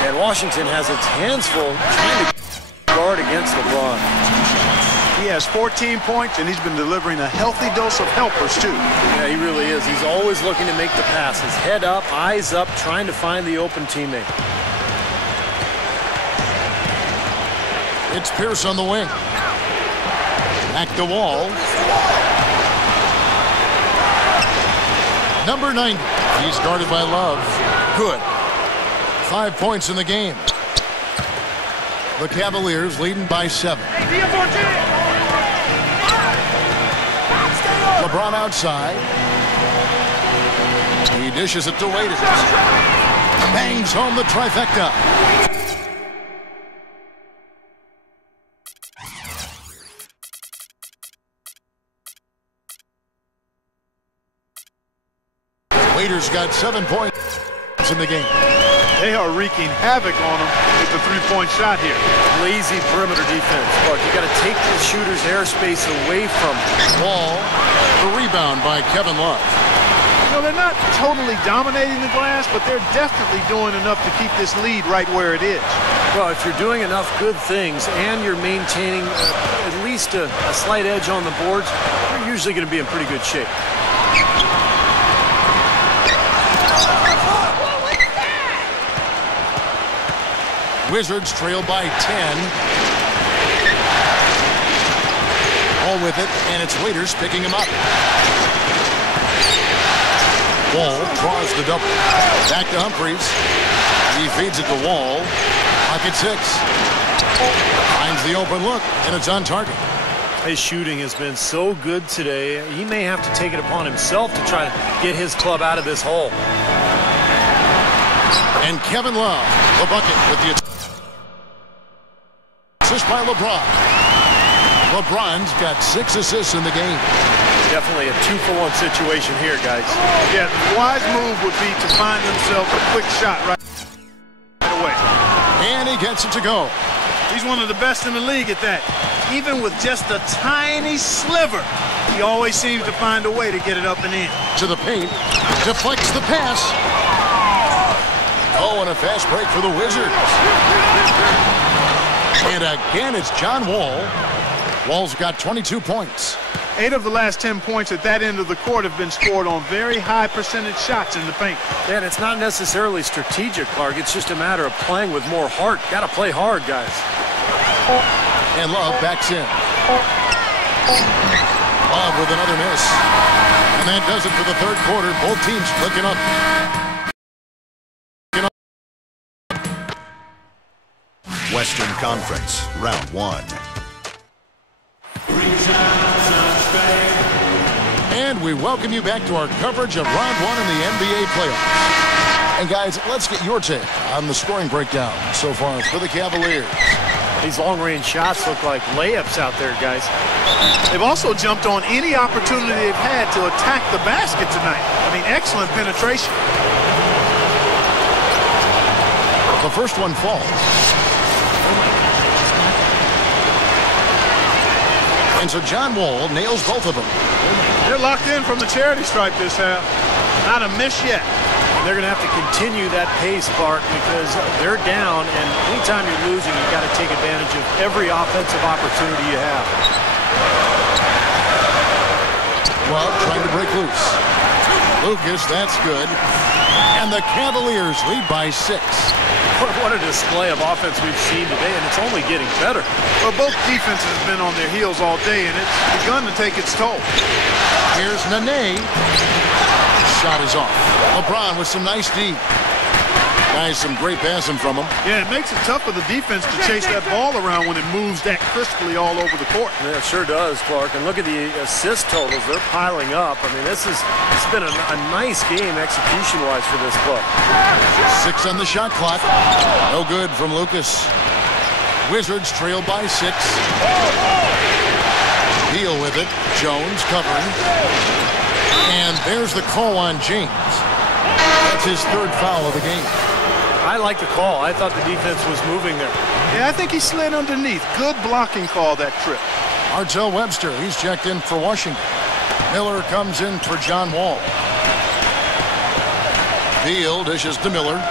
And Washington has its hands full trying to guard against LeBron. He has 14 points, and he's been delivering a healthy dose of helpers, too. Yeah, he really is. He's always looking to make the passes. Head up, eyes up, trying to find the open teammate. It's Pierce on the wing. Back to Wall. Number 90. He's guarded by Love. Good. 5 points in the game. The Cavaliers leading by 7. LeBron outside. He dishes it to Waiters. Bangs home the trifecta. Waiters got 7 points in the game. They are wreaking havoc on him with the three-point shot here. Lazy perimeter defense. Look, you got to take the shooter's airspace away from him. Wall. The rebound by Kevin Love. You know, they're not totally dominating the glass, but they're definitely doing enough to keep this lead right where it is. Well, if you're doing enough good things and you're maintaining at least a slight edge on the boards, you're usually going to be in pretty good shape. Wizards trail by 10. All with it, and it's Waiters picking him up. Wall draws the double. Back to Humphries. He feeds it to Wall. Pocket 6. Finds the open look, and it's on target. His shooting has been so good today, he may have to take it upon himself to try to get his club out of this hole. And Kevin Love, the bucket with the assist by LeBron. LeBron's got 6 assists in the game. Definitely a 2-for-1 situation here, guys. Yeah, the wise move would be to find themselves a quick shot right away. And he gets it to go. He's one of the best in the league at that. Even with just a tiny sliver, he always seems to find a way to get it up and in. To the paint, deflects the pass. Oh, and a fast break for the Wizards. And again, it's John Wall. Wall's got 22 points. 8 of the last 10 points at that end of the court have been scored on very high percentage shots in the paint. Yeah, and it's not necessarily strategic, Clark. It's just a matter of playing with more heart. Got to play hard, guys. And Love backs in. Love with another miss. And that does it for the third quarter. Both teams clicking up. Western Conference, round 1. And we welcome you back to our coverage of round 1 in the NBA playoffs. And guys, let's get your take on the scoring breakdown so far for the Cavaliers. These long-range shots look like layups out there, guys. They've also jumped on any opportunity they've had to attack the basket tonight. I mean, excellent penetration. The first one falls. And so John Wall nails both of them. They're locked in from the charity stripe this half. Not a miss yet. They're going to have to continue that pace, Bart, because they're down, and anytime you're losing, you've got to take advantage of every offensive opportunity you have. Well, trying to break loose. Lucas, that's good. And the Cavaliers lead by 6. What a display of offense we've seen today, and it's only getting better. Well, both defenses have been on their heels all day, and it's begun to take its toll. Here's Nene. Shot is off. LeBron with some nice D. Guys, some great passing from him. Yeah, it makes it tough for the defense to chase that ball around when it moves that crisply all over the court. Yeah, it sure does, Clark. And look at the assist totals. They're piling up. I mean, it's been a nice game execution-wise for this club. 6 on the shot clock. No good from Lucas. Wizards trail by 6. Beal with it. Jones covering. And there's the call on James. That's his 3rd foul of the game. I like the call. I thought the defense was moving there. Yeah, I think he slid underneath. Good blocking call that trip. Artell Webster, he's checked in for Washington. Miller comes in for John Wall. Beal dishes to Miller.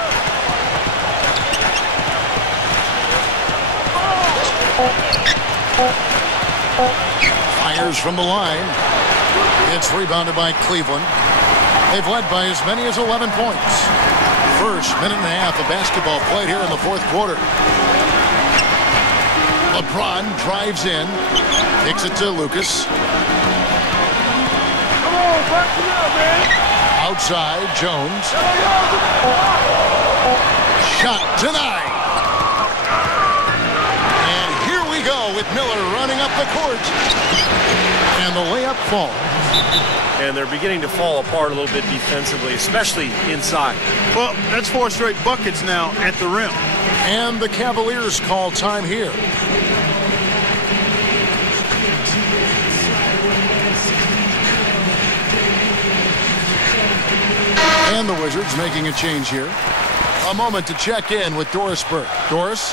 Fires from the line. It's rebounded by Cleveland. They've led by as many as 11 points. First minute and a half of basketball played here in the 4th quarter. LeBron drives in. Kicks it to Lucas. Come on, back it up, man. Outside, Jones. Shot denied. And here we go with Miller running up the court. And the layup falls. And they're beginning to fall apart a little bit defensively, especially inside. Well, that's 4 straight buckets now at the rim. And the Cavaliers call time here. And the Wizards making a change here. A moment to check in with Doris Burke. Doris?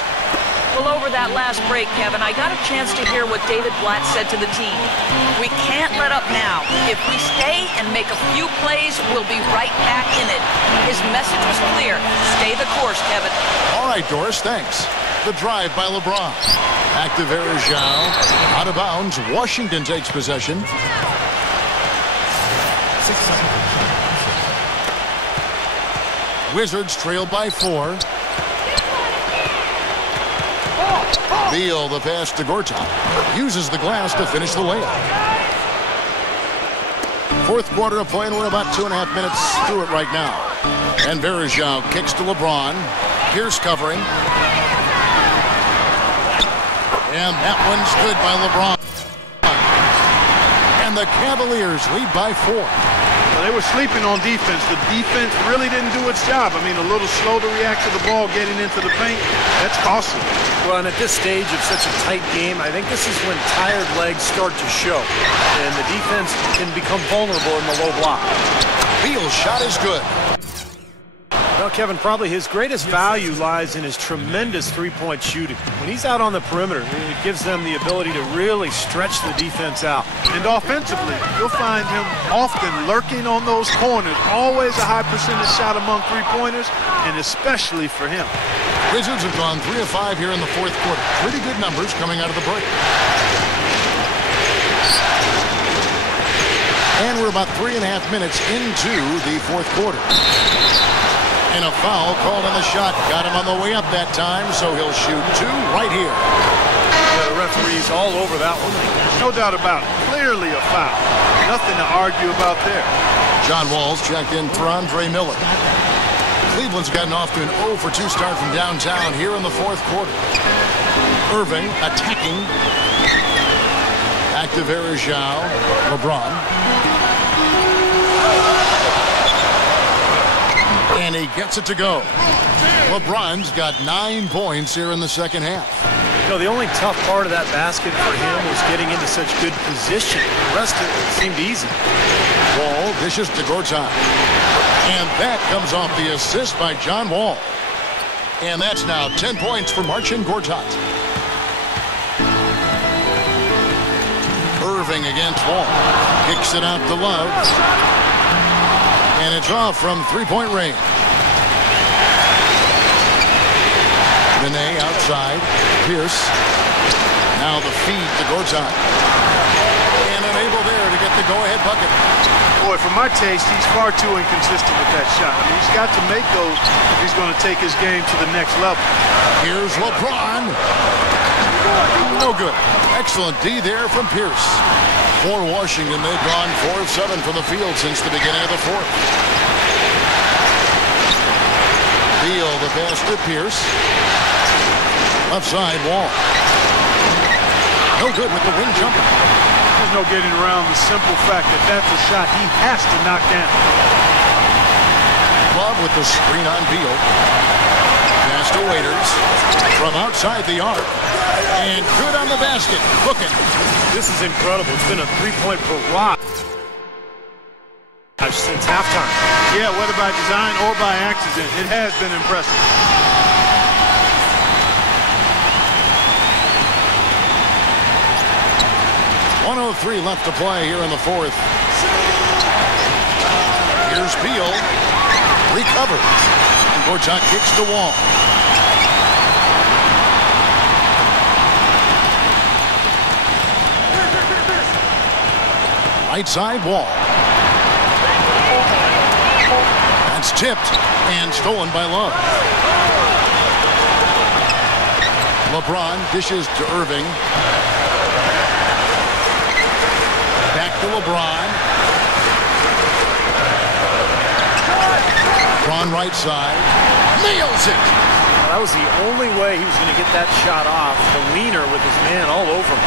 Well, over that last break, Kevin, I got a chance to hear what David Blatt said to the team. We can't let up now. If we stay and make a few plays, we'll be right back in it. His message was clear. Stay the course, Kevin. All right, Doris, thanks. The drive by LeBron. Back to Varejao. Out of bounds. Washington takes possession. Wizards trail by 4. Beal, the pass to Gortat. Uses the glass to finish the layup. 4th quarter of play, and we're about 2.5 minutes through it right now. And Varejao kicks to LeBron. Pierce covering. And that one's good by LeBron. And the Cavaliers lead by 4. Well, they were sleeping on defense. The defense really didn't do its job. I mean, a little slow to react to the ball getting into the paint. That's costly. Well, and at this stage of such a tight game, I think this is when tired legs start to show. And the defense can become vulnerable in the low block. Beal's shot is good. Well, Kevin, probably his greatest value lies in his tremendous three-point shooting. When he's out on the perimeter, it gives them the ability to really stretch the defense out. And offensively, you'll find him often lurking on those corners. Always a high percentage shot among three-pointers, and especially for him. Wizards have gone 3 of 5 here in the 4th quarter. Pretty good numbers coming out of the break. And we're about 3.5 minutes into the 4th quarter. And a foul called on the shot. Got him on the way up that time, so he'll shoot 2 right here. Yeah, the referee's all over that one. No doubt about it. Clearly a foul. Nothing to argue about there. John Wall's checked in for Andre Miller. Cleveland's gotten off to an 0 for 2 start from downtown here in the 4th quarter. Irving attacking. Back to Varejao. LeBron. And he gets it to go. LeBron's got 9 points here in the 2nd half. You know, the only tough part of that basket for him was getting into such good position. The rest of it seemed easy. Wall dishes to Gortat. And that comes off the assist by John Wall. And that's now 10 points for Marcin Gortat. Irving against Wall. Kicks it out to Love. And it's off from three-point range. Benet outside. Pierce. Now the feed to Gortat. And unable there to get the go-ahead bucket. Boy, for my taste, he's far too inconsistent with that shot. I mean, he's got to make those if he's going to take his game to the next level. Here's LeBron. No good. Excellent D there from Pierce. For Washington, they've gone 4 of 7 from the field since the beginning of the fourth. Beal, the pass to Pierce. Left side, Wall. No good with the wing jumper. There's no getting around the simple fact that that's a shot he has to knock down. Love with the screen on Beal. Pass to Waiters. From outside the arc. And good on the basket. Booking. This is incredible. It's been a three-point barrage since halftime. Yeah, whether by design or by accident, it has been impressive. .103 left to play here in the fourth. Here's Beal. Recovered. Gortat kicks the Wall. Right side, Wall. That's tipped and stolen by Love. LeBron dishes to Irving. Back to LeBron. LeBron right side. Nails it! That was the only way he was going to get that shot off. The leaner with his man all over him.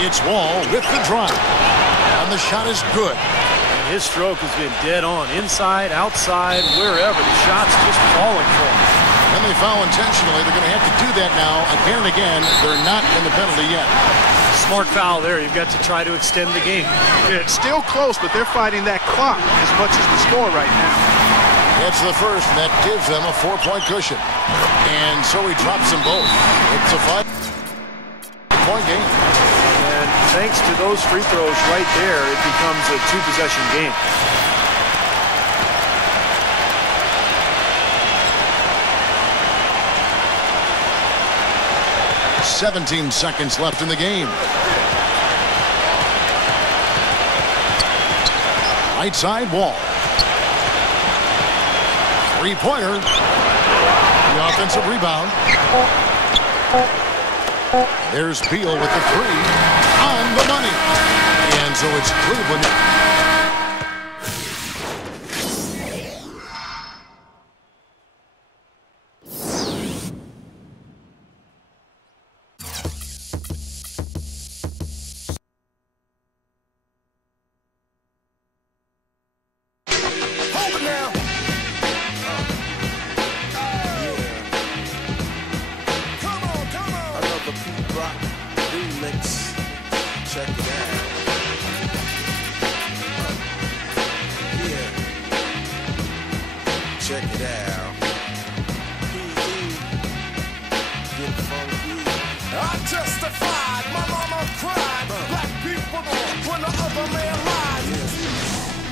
It's Wall with the drive. And the shot is good. And his stroke has been dead on. Inside, outside, wherever. The shot's just falling for him. And they foul intentionally. They're going to have to do that now again and again. They're not in the penalty yet. Smart foul there. You've got to try to extend the game. Yeah, it's still close, but they're fighting that clock as much as the score right now. That's the first, and that gives them a 4-point cushion. And so he drops them both. It's a 5-point game. And thanks to those free throws right there, it becomes a 2-possession game. .17 seconds left in the game. Right side, Wall. Three-pointer. The offensive rebound. There's Beal with the three. On the money. And so it's Cleveland.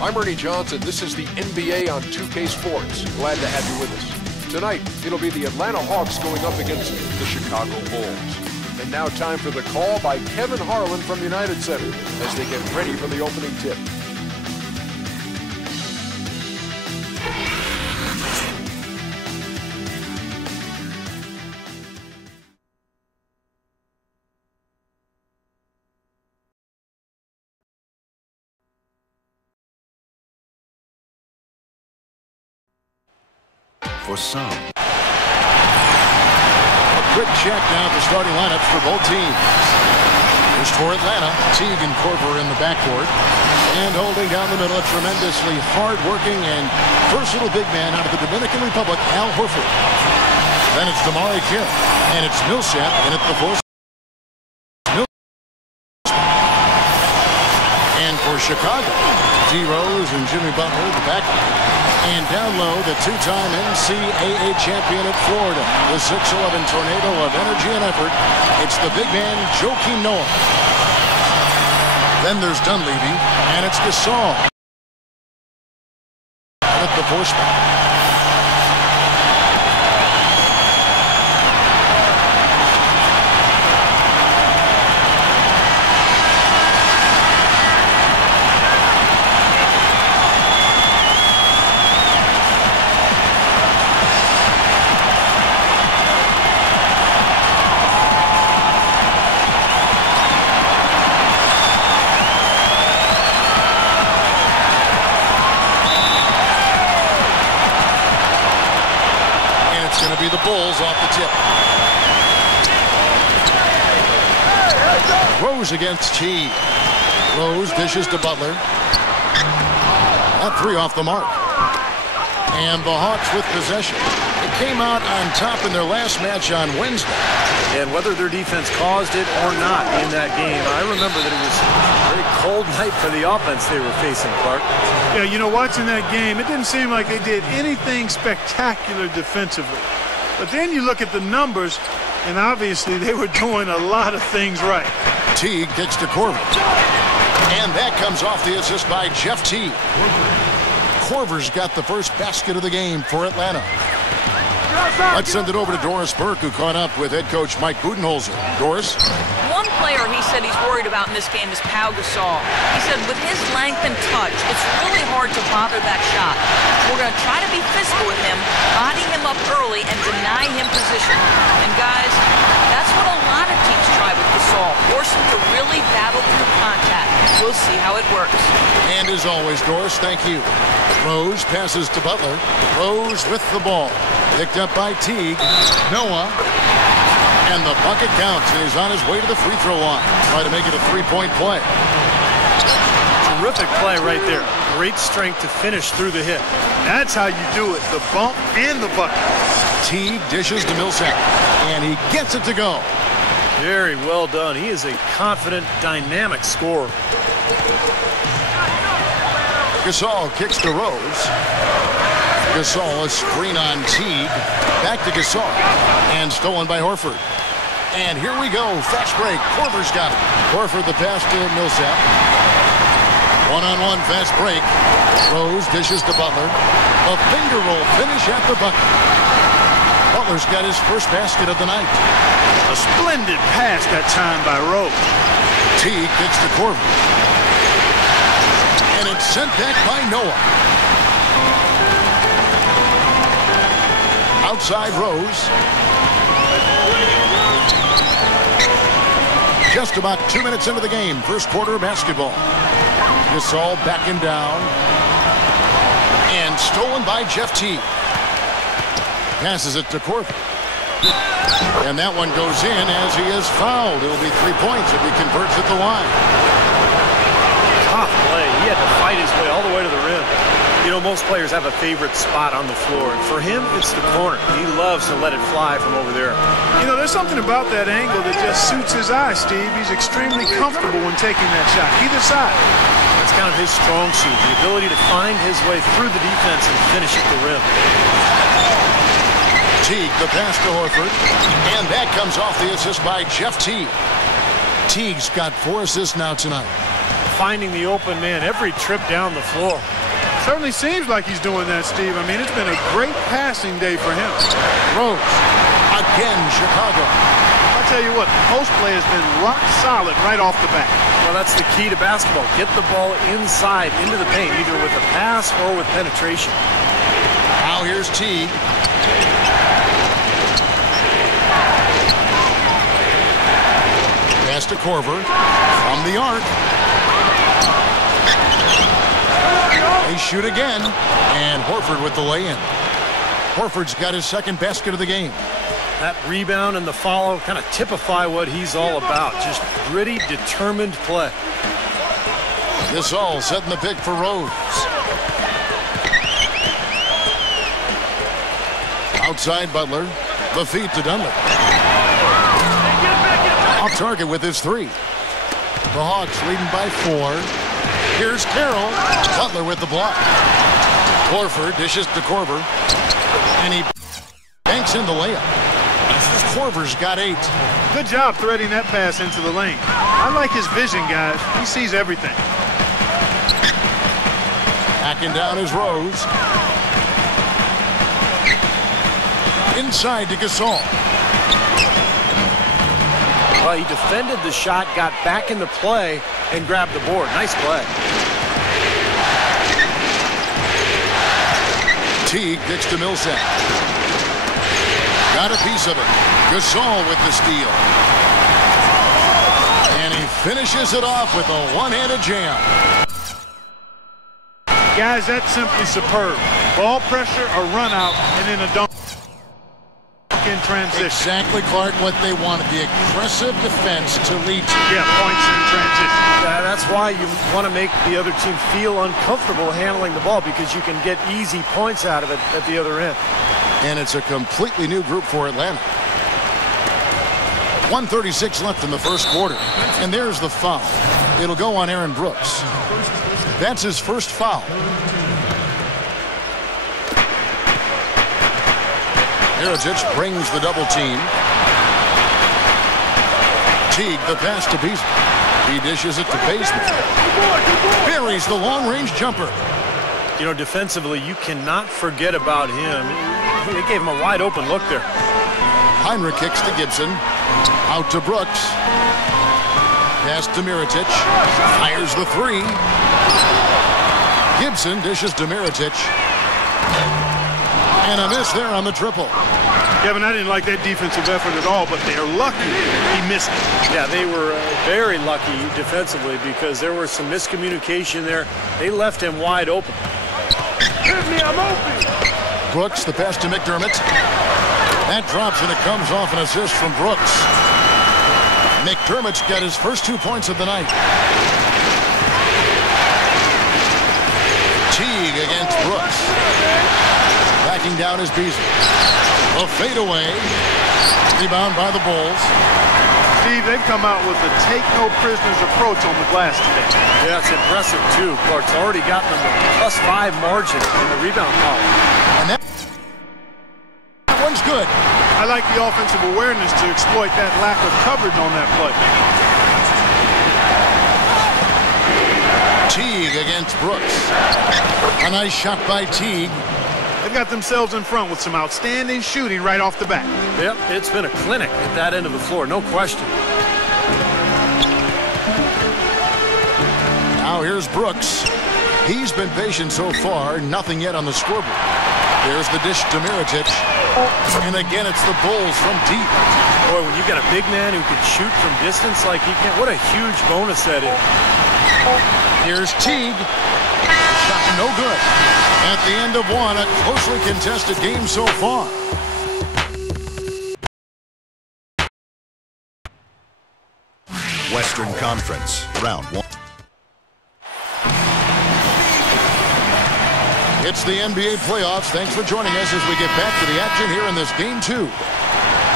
I'm Ernie Johnson. This is the NBA on 2K Sports. Glad to have you with us. Tonight, it'll be the Atlanta Hawks going up against the Chicago Bulls. And now time for the call by Kevin Harlan from United Center as they get ready for the opening tip. For some, A quick check now of the starting lineups for both teams. Here's for Atlanta, Teague and Korver in the backcourt. And holding down the middle, a tremendously hard-working and versatile big man out of the Dominican Republic, Al Horford. Then it's Damari Carroll. And it's Millsap in at the force. And for Chicago, D. Rose and Jimmy Butler, the backline. And down low, the two-time NCAA champion at Florida, the 6'11 tornado of energy and effort. It's the big man, Joakim Noah. Then there's Dunleavy, and it's Gasol at the 4 spot. The Bulls off the tip. Rose against T. Rose dishes to Butler. That 3 off the mark. And the Hawks with possession. They came out on top in their last match on Wednesday. And whether their defense caused it or not in that game, I remember that it was a very cold night for the offense they were facing, Clark. Yeah, you know, watching that game, it didn't seem like they did anything spectacular defensively. But then you look at the numbers, and obviously they were doing a lot of things right. Teague kicks to Korver. And that comes off the assist by Jeff Teague. Korver's got the first basket of the game for Atlanta. Let's send it over to Doris Burke, who caught up with head coach Mike Budenholzer. Doris? One player he said he's worried about in this game is Pau Gasol. He said with his length and touch, it's really hard to bother that shot. We're going to try to be physical with him, body him up early, and deny him position. And guys, that's what a lot of teams try with Gasol. Force him to really battle through contact. We'll see how it works. And as always, Doris, thank you. Rose passes to Butler. Rose with the ball. Picked up by Teague. Noah. And the bucket counts. And he's on his way to the free throw line. Try to make it a 3-point play. Terrific play right there. Great strength to finish through the hit. That's how you do it. The bump and the bucket. Teague dishes to Millsap. And he gets it to go. Very well done. He is a confident, dynamic scorer. Gasol kicks to Rose. Gasol, a screen on Teague. Back to Gasol. And stolen by Horford. And here we go. Fast break. Korver's got it. Horford the pass to Millsap. One-on-one fast break. Rose dishes to Butler. A finger roll finish at the bucket. Butler's got his first basket of the night. A splendid pass that time by Rose. Teague gets to Korver. And it's sent back by Noah. Outside Rose. Just about 2 minutes into the game. First quarter of basketball. Gasol backing down. And stolen by Jeff Teague. Passes it to Korver. And that one goes in as he is fouled. It'll be 3 points if he converts at the line. Tough play. He had to fight his way all the way to the rim. You know, most players have a favorite spot on the floor, and for him, it's the corner. He loves to let it fly from over there. You know, there's something about that angle that just suits his eye, Steve. He's extremely comfortable when taking that shot, either side. That's kind of his strong suit, the ability to find his way through the defense and finish at the rim. Teague, the pass to Horford, and that comes off the assist by Jeff Teague. Teague's got 4 assists now tonight. Finding the open man every trip down the floor. Certainly seems like he's doing that, Steve. I mean, it's been a great passing day for him. Rose, again, Chicago. I'll tell you what, the post play has been rock solid right off the bat. Well, that's the key to basketball. Get the ball inside, into the paint, either with a pass or with penetration. Now here's Teague. Pass to Korver from the arc. They shoot again, and Horford with the lay-in. Horford's got his second basket of the game. That rebound and the follow kind of typify what he's all about. Just gritty, determined play. This all setting the pick for Rose. Outside Butler. The feed to Dunlap. Off target with his 3. The Hawks leading by 4. Here's Carroll. Butler with the block. Horford dishes to Korver. And he banks in the layup. Korver's got 8. Good job threading that pass into the lane. I like his vision, guys. He sees everything. Backing down is Rose. Inside to Gasol. Well, he defended the shot, got back into play, and grabbed the board. Nice play. Teague gets to Millsap. Got a piece of it. Gasol with the steal. And he finishes it off with a one-handed jam. Guys, that's simply superb. Ball pressure, a run out, and then a dunk in transition. Exactly, Clark, what they wanted. The aggressive defense to lead to. Yeah, points in transition. Yeah, that's why you want to make the other team feel uncomfortable handling the ball, because you can get easy points out of it at the other end. And it's a completely new group for Atlanta. 1:36 left in the first quarter. And there's the foul. It'll go on Aaron Brooks. That's his first foul. Mirotic brings the double team. Teague the pass to Beasley. He dishes it to Bazemore. Buries the long-range jumper. You know, defensively, you cannot forget about him. They gave him a wide-open look there. Heinrich kicks to Gibson. Out to Brooks. Pass to Mirotic. Fires the 3. Gibson dishes to Mirotic. And a miss there on the triple. Kevin, I didn't like that defensive effort at all, but they're lucky he missed it. Yeah, they were very lucky defensively because there was some miscommunication there. They left him wide open. Hit me, I'm open. Brooks, the pass to McDermott. That drops and it comes off an assist from Brooks. McDermott's got his first 2 points of the night. Teague against Brooks. Backing down is Beasley. A fadeaway. Rebound by the Bulls. Steve, they've come out with a take-no-prisoners approach on the glass today. Yeah, it's impressive, too. Clark's already gotten them a +5 margin in the rebound column. And that one's good. I like the offensive awareness to exploit that lack of coverage on that play. Teague against Brooks. A nice shot by Teague. They've got themselves in front with some outstanding shooting right off the bat. Yep, it's been a clinic at that end of the floor, no question. Now here's Brooks. He's been patient so far, nothing yet on the scoreboard. There's the dish to Mirotic. And again, it's the Bulls from deep. Boy, when you've got a big man who can shoot from distance like he can, what a huge bonus that is. Here's Teague. Shot no good. At the end of one, a closely contested game so far. Western Conference, round 1. It's the NBA playoffs. Thanks for joining us as we get back to the action here in this game 2.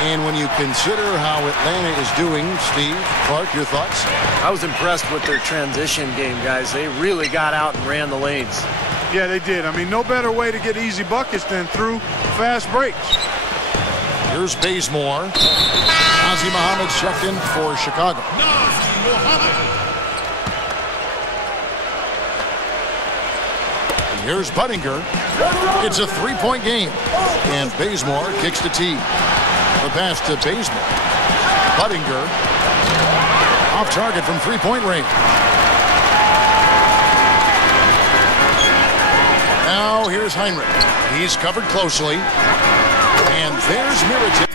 And when you consider how Atlanta is doing, Steve, Clark, your thoughts? I was impressed with their transition game, guys. They really got out and ran the lanes. Yeah, they did. I mean, no better way to get easy buckets than through fast breaks. Here's Bazemore. Nazr Mohammed checked in for Chicago. And here's Budinger. It's a 3-point game. And Bazemore kicks to Teague. The pass to Bazemore. Budinger off target from 3-point range. Now here's Heinrich. He's covered closely. And there's Mirotic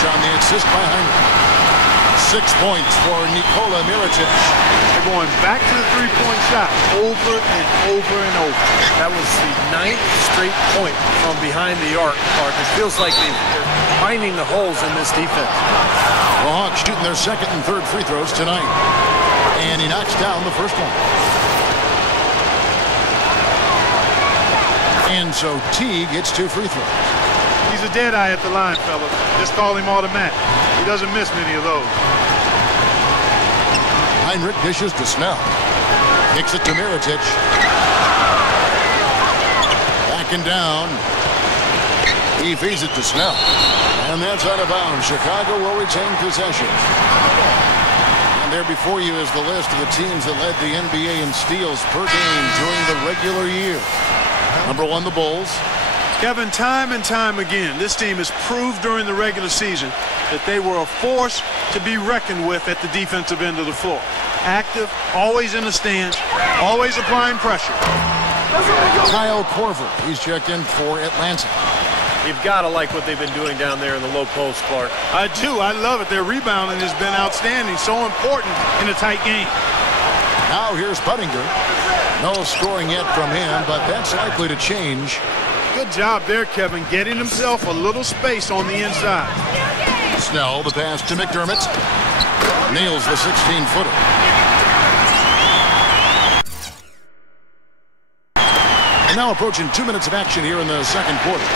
on the assist by Heinrich. 6 points for Nikola Mirotic. They're going back to the three-point shot over and over and over. That was the 9th straight point from behind the arc, Clark. It feels like they're finding the holes in this defense. The Hawks shooting their second and third free throws tonight. And he knocks down the first one. And so Teague gets 2 free throws. He's He's a dead eye at the line, fellas. Just call him automatic. He doesn't miss many of those. Heinrich dishes to Snell. Kicks it to Mirotic. Backing down. He feeds it to Snell. And that's out of bounds. Chicago will retain possession. And there before you is the list of the teams that led the NBA in steals per game during the regular year. Number 1, the Bulls. Kevin, time and time again, this team has proved during the regular season that they were a force to be reckoned with at the defensive end of the floor. Active, always in the stands, always applying pressure. Kyle Korver, he's checked in for Atlanta. You've got to like what they've been doing down there in the low post, Clark. I do. I love it. Their rebounding has been outstanding, so important in a tight game. Now here's Buttinger. No scoring yet from him, but that's likely to change. Good job there, Kevin, getting himself a little space on the inside. Snell, the pass to McDermott. Nails the 16-footer. And now approaching 2 minutes of action here in the second quarter.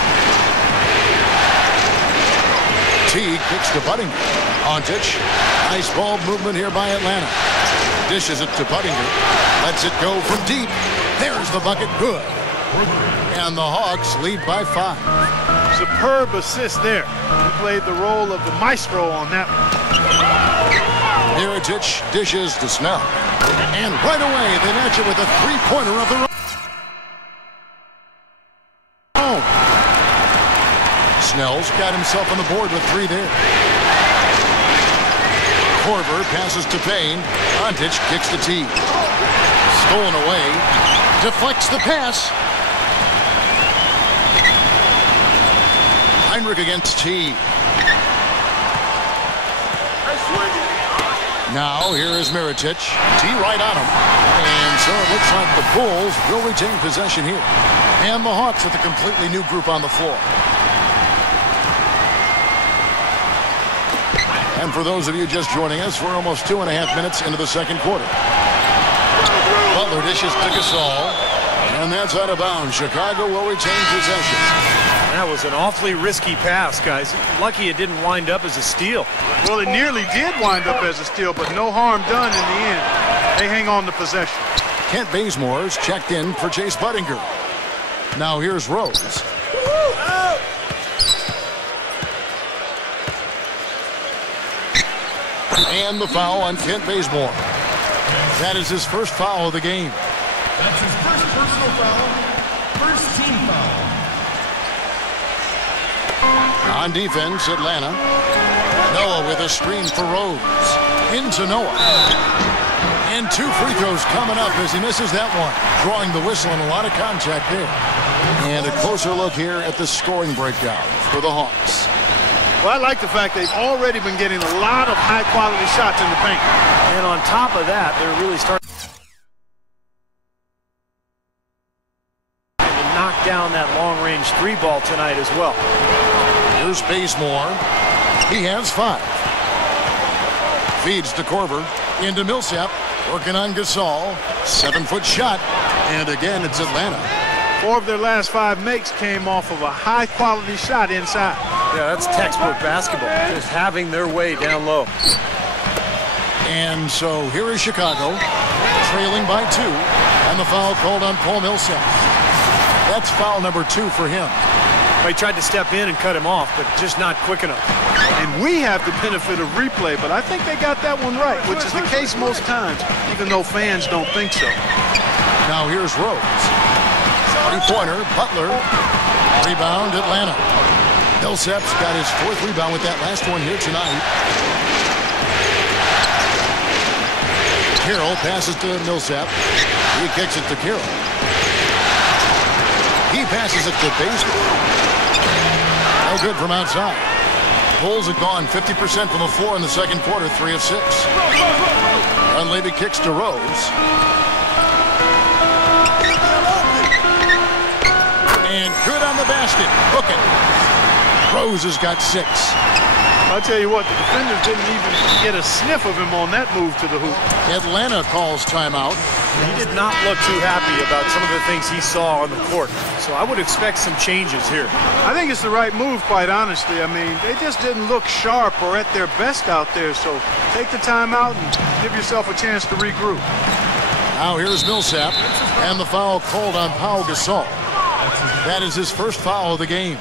Teague kicks to Buttinger. Ontic. Nice ball movement here by Atlanta. Dishes it to Buttinger. Lets it go from deep. There's the bucket. Good. And the Hawks lead by 5. Superb assist there. He played the role of the maestro on that one. Mirotic dishes to Snell. And right away, they match it with a three-pointer of their own. Snell's got himself on the board with 3 there. Korver passes to Payne. Ontic kicks the tee. Stolen away. Deflects the pass. Heinrich against T. Now here is Mirotic. T right on him. And so it looks like the Bulls will retain possession here. And the Hawks with a completely new group on the floor. And for those of you just joining us, we're almost 2.5 minutes into the second quarter. Butler dishes to Gasol. And that's out of bounds. Chicago will retain possession. That was an awfully risky pass, guys. Lucky it didn't wind up as a steal. Well, it nearly did wind up as a steal, but no harm done in the end. They hang on to possession. Kent Bazemore's checked in for Chase Buttinger. Now here's Rose. And the foul on Kent Bazemore. That is his first foul of the game. That's his first personal foul, first team foul. On defense, Atlanta. Noah with a screen for Rose. Into Noah. And 2 free throws coming up as he misses that one. Drawing the whistle and a lot of contact there. And a closer look here at the scoring breakdown for the Hawks. Well, I like the fact they've already been getting a lot of high-quality shots in the paint. And on top of that, they're really starting to knock down that long-range 3 ball tonight as well. Here's Bazemore. He has 5. Feeds to Korver. Into Millsap. Working on Gasol. 7-foot shot. And again, it's Atlanta. 4 of their last 5 makes came off of a high-quality shot inside. Yeah, that's textbook basketball. Just having their way down low. And so here is Chicago. Trailing by 2. And the foul called on Paul Millsap. That's foul number 2 for him. He tried to step in and cut him off, but just not quick enough. And we have the benefit of replay, but I think they got that one right, which is the case most times, even though fans don't think so. Now here's Rose. 3-pointer, Butler. Rebound, Atlanta. Millsap's got his 4th rebound with that last one here tonight. Carroll passes to Millsap. He kicks it to Carroll. He passes it to Bazemore. No good from outside. Bulls have gone 50% from the floor in the second quarter, 3 of 6. Dunleavy kicks to Rose. And good on the basket. Hook it. Rose has got 6. I'll tell you what, the defenders didn't even get a sniff of him on that move to the hoop. Atlanta calls timeout. He did not look too happy about some of the things he saw on the court. So I would expect some changes here. I think it's the right move, quite honestly. I mean, they just didn't look sharp or at their best out there. So take the time out and give yourself a chance to regroup. Now here's Millsap, and the foul called on Pau Gasol. That is his first foul of the game.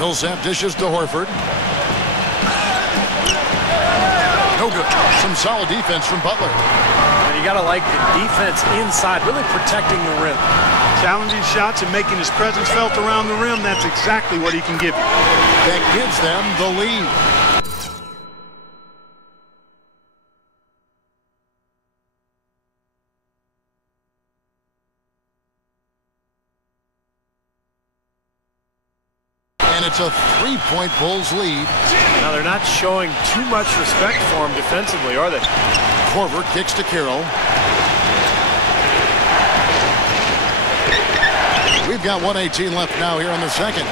Millsap dishes to Horford. No good. Some solid defense from Butler. And you got to like the defense inside, really protecting the rim. Challenging shots and making his presence felt around the rim, that's exactly what he can give you. That gives them the lead. And it's a three-point Bulls lead. Now they're not showing too much respect for him defensively, are they? Korver kicks to Carroll. We've got 1:18 left now here in the second.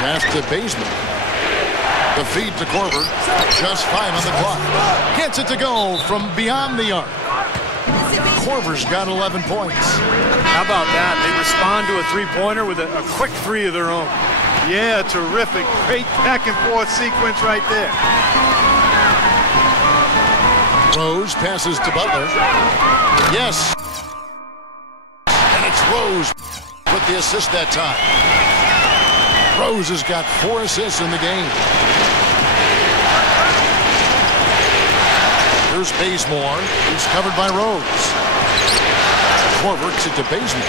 Pass to Bazemore. The feed to Korver. Just 5 on the clock. Gets it to go from beyond the arc. Korver's got 11 points. How about that? They respond to a three-pointer with a quick three of their own. Yeah, terrific. Great back-and-forth sequence right there. Rose passes to Butler. Yes. And it's Rose with the assist that time. Rose has got 4 assists in the game. Here's Bazemore. He's covered by Rose. Korver kicks it to Bazemore.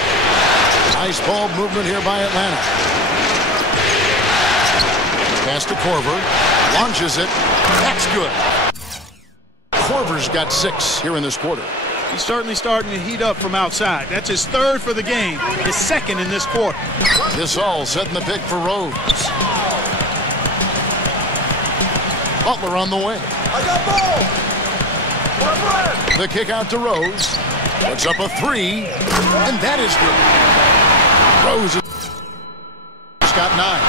Nice ball movement here by Atlanta. Pass to Korver. Launches it. That's good. Korver's got 6 here in this quarter. He's certainly starting to heat up from outside. That's his 3rd for the game. His 2nd in this quarter. Gasol setting the pick for Rose. Butler on the wing. I got ball. The kick out to Rose. Puts up a 3, and that is good. Rose has got 9.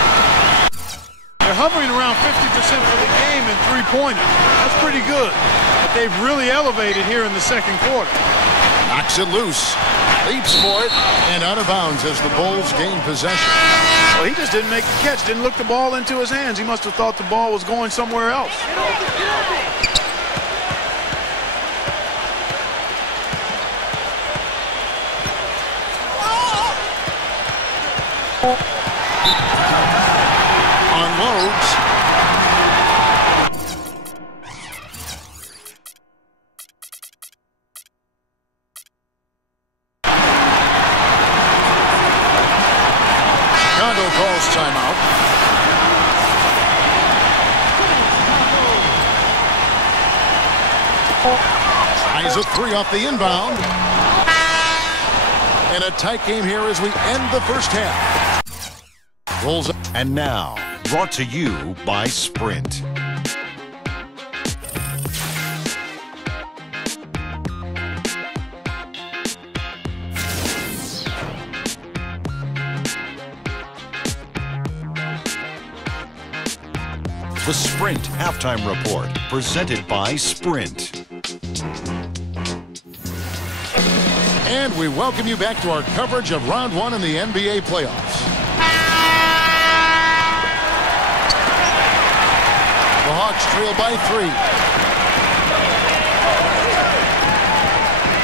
They're hovering around 50% for the game in three-pointers. That's pretty good. But they've really elevated here in the second quarter. Knocks it loose. Leaps for it, and out of bounds as the Bulls gain possession. Well, he just didn't make the catch, didn't look the ball into his hands. He must have thought the ball was going somewhere else. Unloads. Chicago calls timeout. Tries a 3 off the inbound. And a tight game here as we end the first half. Rolls up. And now, brought to you by Sprint. The Sprint Halftime Report, presented by Sprint. And we welcome you back to our coverage of Round 1 in the NBA playoffs. The Hawks trail by 3.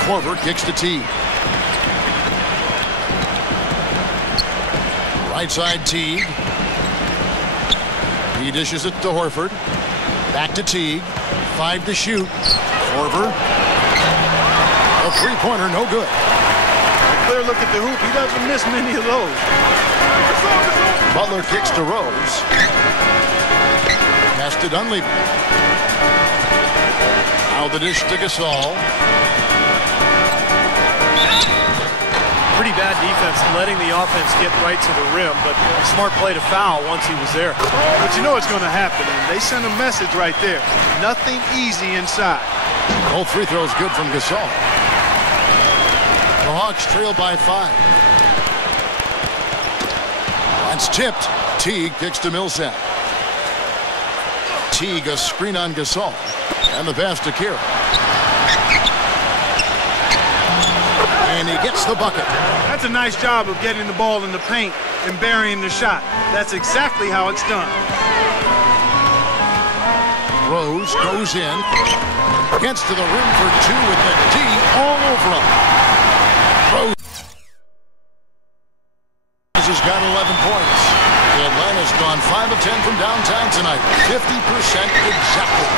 Korver kicks to Teague. Right side Teague. He dishes it to Horford. Back to Teague. 5 to shoot. Korver. A three-pointer, no good. A clear look at the hoop. He doesn't miss many of those. Butler kicks to Rose. Pass to Dunleavy. Now the dish to Gasol. Pretty bad defense, letting the offense get right to the rim, but a smart play to foul once he was there. But you know what's going to happen, and they sent a message right there. Nothing easy inside. Both free throws good from Gasol. The Hawks trail by 5. That's tipped. Teague kicks to Millsap. Teague, a screen on Gasol. And the pass to Kira. And he gets the bucket. That's a nice job of getting the ball in the paint and burying the shot. That's exactly how it's done. Rose goes in. Gets to the rim for two with the D all over him. Rose has got 11 points. Atlanta's gone 5 of 10 from downtown tonight. 50% exactly.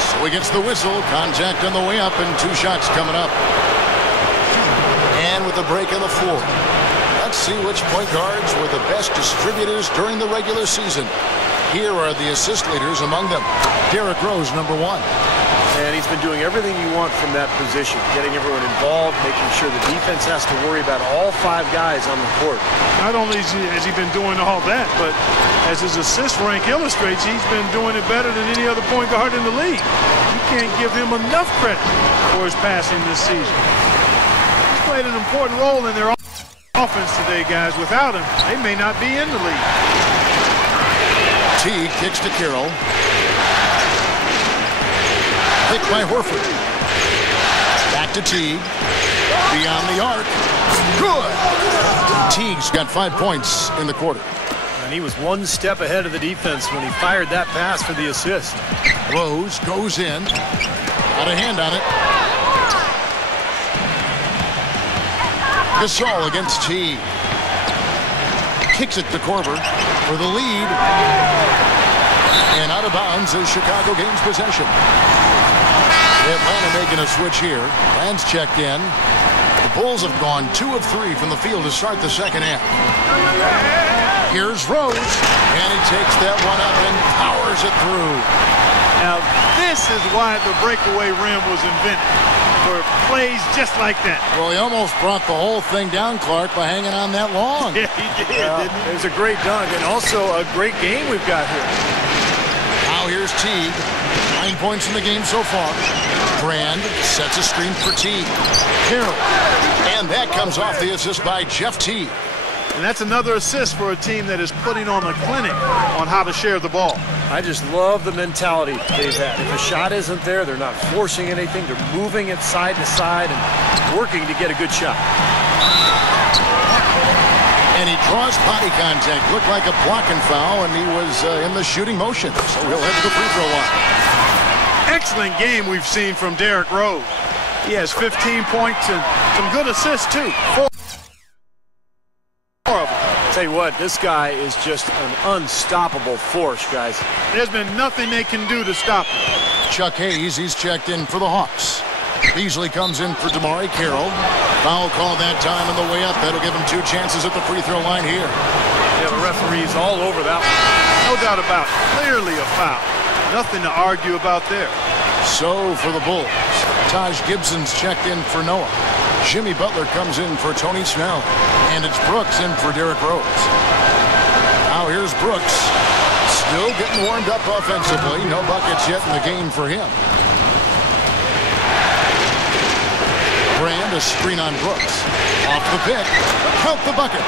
So he gets the whistle. Contact on the way up and 2 shots coming up. And with a break on the floor. Let's see which point guards were the best distributors during the regular season. Here are the assist leaders among them. Derrick Rose, number 1. And he's been doing everything you want from that position, getting everyone involved, making sure the defense has to worry about all 5 guys on the court. Not only has he been doing all that, but as his assist rank illustrates, he's been doing it better than any other point guard in the league. You can't give him enough credit for his passing this season. He's played an important role in their offense today, guys. Without him, they may not be in the league. Teague kicks to Carroll. Picked by Horford. Back to Teague. Beyond the arc. Good. Teague's got 5 points in the quarter. And he was 1 step ahead of the defense when he fired that pass for the assist. Rose goes in. Got a hand on it. Gasol against Teague. Kicks it to Korver for the lead. And out of bounds as Chicago gains possession. Atlanta making a switch here. Rand's checked in. The Bulls have gone 2 of 3 from the field to start the second half. Here's Rose. And he takes that one up and powers it through. Now, this is why the breakaway rim was invented. For plays just like that. Well, he almost brought the whole thing down, Clark, by hanging on that long. Yeah, he did, didn't he? It was a great dunk and also a great game we've got here. Now here's Teague. 9 points in the game so far. Brand sets a screen for Teague. Carroll. And that comes off the assist by Jeff Teague. And that's another assist for a team that is putting on a clinic on how to share the ball. I just love the mentality they've had. If a shot isn't there, they're not forcing anything. They're moving it side to side and working to get a good shot. And he draws body contact. Looked like a blocking foul, and he was in the shooting motion. So he'll head to the free throw line. Excellent game we've seen from Derrick Rose. He has 15 points and some good assists, too. 4 of them. Tell you what, this guy is just an unstoppable force, guys. There's been nothing they can do to stop him. Chuck Hayes, he's checked in for the Hawks. Beasley comes in for Damari Carroll. Foul call that time on the way up. That'll give him 2 chances at the free throw line here. Yeah, the referee's all over that one. No doubt about it. Clearly a foul. Nothing to argue about there. So for the Bulls, Taj Gibson's checked in for Noah. Jimmy Butler comes in for Tony Snell. And it's Brooks in for Derrick Rose. Now here's Brooks. Still getting warmed up offensively. No buckets yet in the game for him. Brand, a screen on Brooks. Off the pick. Count the bucket.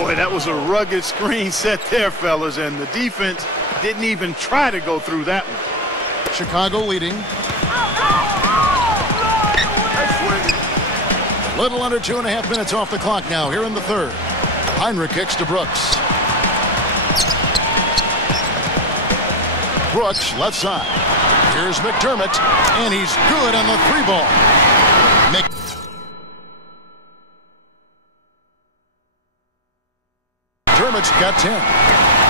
Boy, that was a rugged screen set there, fellas, and the defense didn't even try to go through that one. Chicago leading. Little under 2.5 minutes off the clock now here in the third. Heinrich kicks to Brooks. Brooks, left side. Here's McDermott, and he's good on the 3-ball. McDermott's got 10.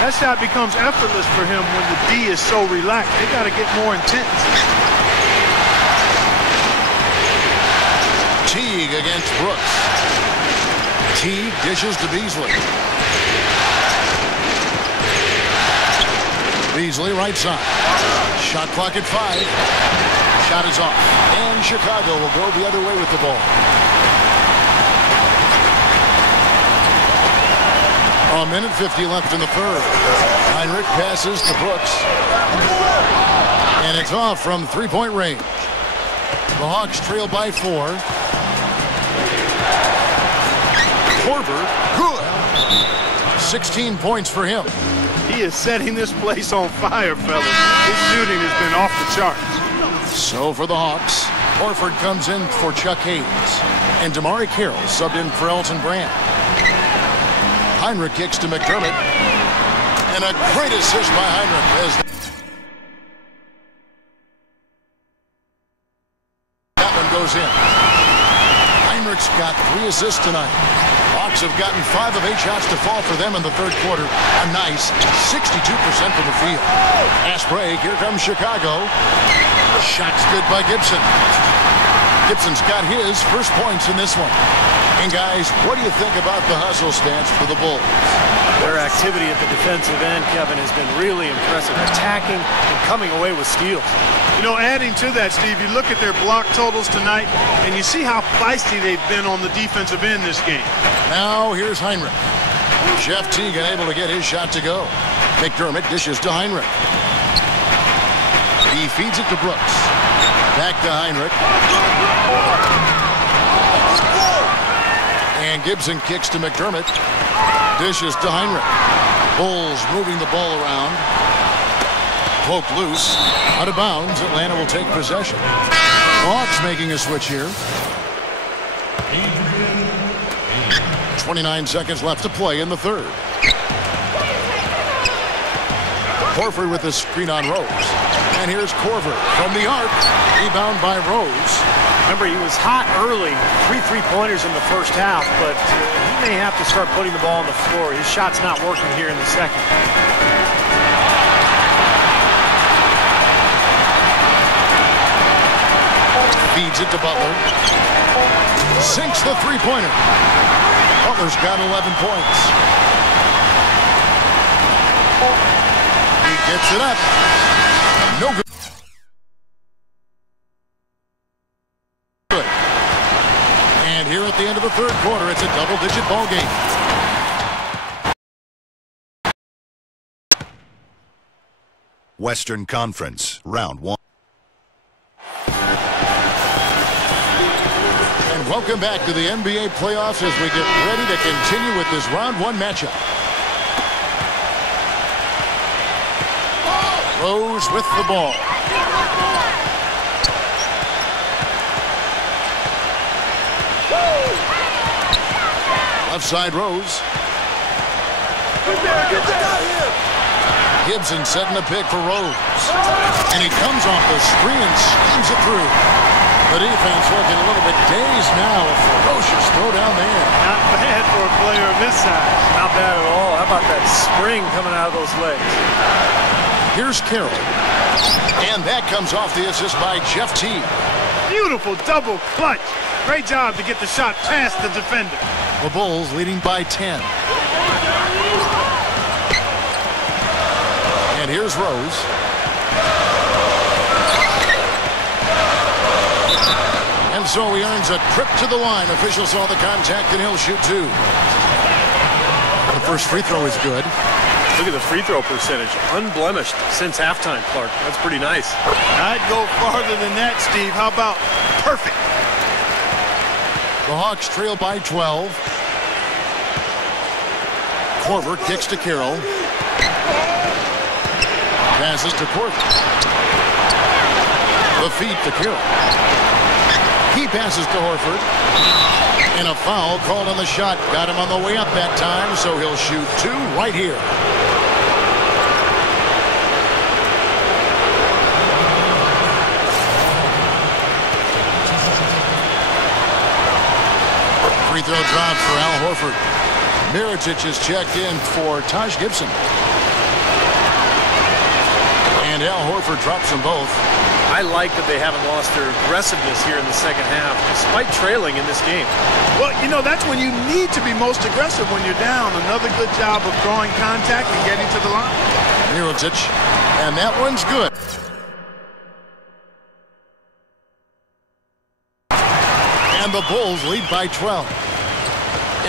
That shot becomes effortless for him when the D is so relaxed. They got to get more intense. Teague against Brooks. Teague dishes to Beasley. Beasley right side. Shot clock at 5. Shot is off. And Chicago will go the other way with the ball. A minute 50 left in the third. Heinrich passes to Brooks. And it's off from 3-point range. The Hawks trail by 4. Korver, good. 16 points for him. He is setting this place on fire, fellas. His shooting has been off the charts. So for the Hawks, Horford comes in for Chuck Hayes. And Damari Carroll subbed in for Elton Brand. Hinrich kicks to McDermott. And a great assist by Hinrich as that one goes in. Hinrich's got 3 assists tonight. Hawks have gotten 5 of 8 shots to fall for them in the third quarter. A nice 62% from the field. Fast break. Here comes Chicago. Shot's good by Gibson. Gibson's got his first points in this one. And guys, what do you think about the hustle stance for the Bulls? Their activity at the defensive end, Kevin, has been really impressive. Attacking and coming away with steals. You know, adding to that, Steve, you look at their block totals tonight, and you see how feisty they've been on the defensive end this game. Now here's Hinrich. Jeff Teague able to get his shot to go. McDermott dishes to Hinrich. He feeds it to Brooks. Back to Hinrich. And Gibson kicks to McDermott. Dishes to Hinrich. Bulls moving the ball around. Poked loose. Out of bounds. Atlanta will take possession. Hawks making a switch here. 29 seconds left to play in the third. Horford with the screen on Rose. And here's Korver from the arc. Rebound by Rose. Remember, he was hot early. 3 3-pointers in the first half, but he may have to start putting the ball on the floor. His shot's not working here in the second. Feeds it to Butler. Sinks the three-pointer. Butler's got 11 points. He gets it up. No good. And here at the end of the third quarter, it's a double-digit ball game. Western Conference, round 1. And welcome back to the NBA playoffs as we get ready to continue with this round 1 matchup. Rose with the ball. Left side Rose. Gibson setting a pick for Rose. And he comes off the screen and slams it through. The defense looking a little bit dazed now. A ferocious throw down there. Not bad for a player of his size. Not bad at all. How about that spring coming out of those legs? Here's Carroll. And that comes off the assist by Jeff Teague. Beautiful double clutch. Great job to get the shot past the defender. The Bulls leading by 10. And here's Rose. And so he earns a trip to the line. Official saw the contact and he'll shoot 2. The first free throw is good. Look at the free throw percentage. Unblemished since halftime, Clark. That's pretty nice. I'd go farther than that, Steve. How about perfect? The Hawks trail by 12. Korver kicks to Carroll. Passes to Korver. The feed to Carroll. He passes to Horford. And a foul called on the shot. Got him on the way up that time, so he'll shoot 2 right here. Free throw dropped for Al Horford. Mirotic is checked in for Taj Gibson. And Al Horford drops them both. I like that they haven't lost their aggressiveness here in the second half, despite trailing in this game. Well, you know, that's when you need to be most aggressive when you're down. Another good job of drawing contact and getting to the line. Mirotic, and that one's good. And the Bulls lead by 12.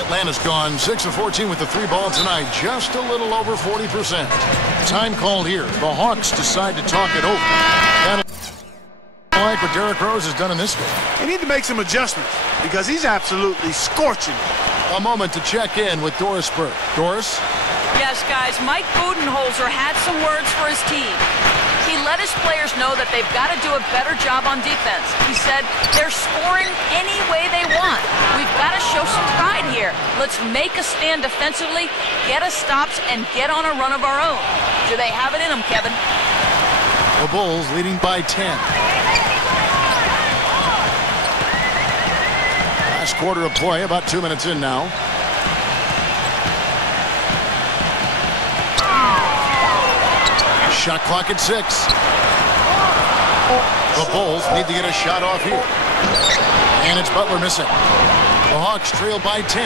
Atlanta's gone 6 of 14 with the 3 ball tonight, just a little over 40%. Time called here. The Hawks decide to talk it over. That'll like what Derrick Rose has done in this game. They need to make some adjustments because he's absolutely scorching. A moment to check in with Doris Burke. Doris? Yes, guys, Mike Budenholzer had some words for his team. He let his players know that they've got to do a better job on defense. He said, they're scoring any way they want. We've got to show some pride here. Let's make a stand defensively, get us stops, and get on a run of our own. Do they have it in them, Kevin? The Bulls leading by 10. Last quarter of play, about 2 minutes in now. Shot clock at 6. The Bulls need to get a shot off here. And it's Butler missing. The Hawks trail by 10.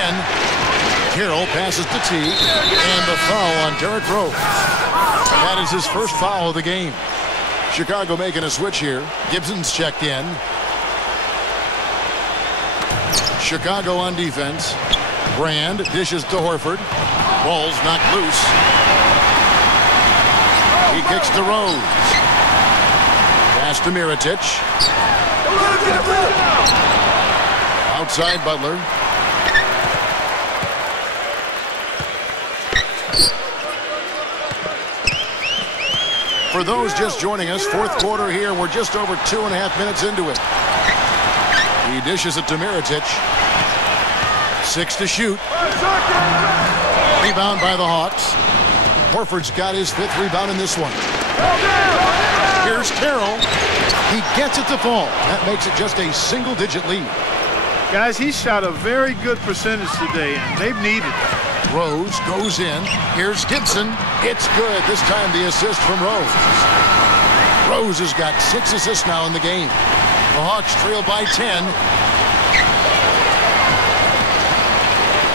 Carroll passes to Teague. And the foul on Derrick Rose. That is his first foul of the game. Chicago making a switch here. Gibson's checked in. Chicago on defense. Brand dishes to Horford. Ball's knocked loose. He kicks to Rose. Pass to Mirotic. Outside Butler. For those just joining us, fourth quarter here. We're just over 2.5 minutes into it. He dishes it to Mirotic. 6 to shoot. Rebound by the Hawks. Horford's got his 5th rebound in this one. Here's Carroll. He gets it to fall. That makes it just a single-digit lead. Guys, he shot a very good percentage today, and they've needed it. Rose goes in. Here's Gibson. It's good. This time the assist from Rose. Rose has got 6 assists now in the game. The Hawks trail by 10.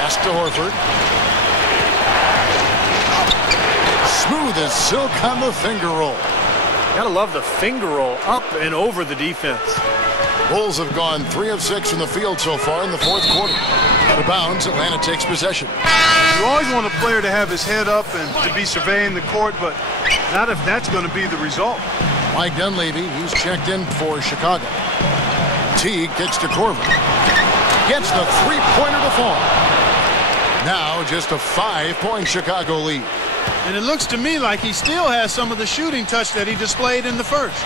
Pass to Horford. Smooth as silk on the finger roll. Gotta love the finger roll up and over the defense. Bulls have gone 3 of 6 from the field so far in the fourth quarter. Out of bounds, Atlanta takes possession. You always want a player to have his head up and to be surveying the court, but not if that's going to be the result. Mike Dunleavy, he's checked in for Chicago. Teague kicks to Corver. Gets the three-pointer to fall. Now just a 5-point Chicago lead. And it looks to me like he still has some of the shooting touch that he displayed in the first.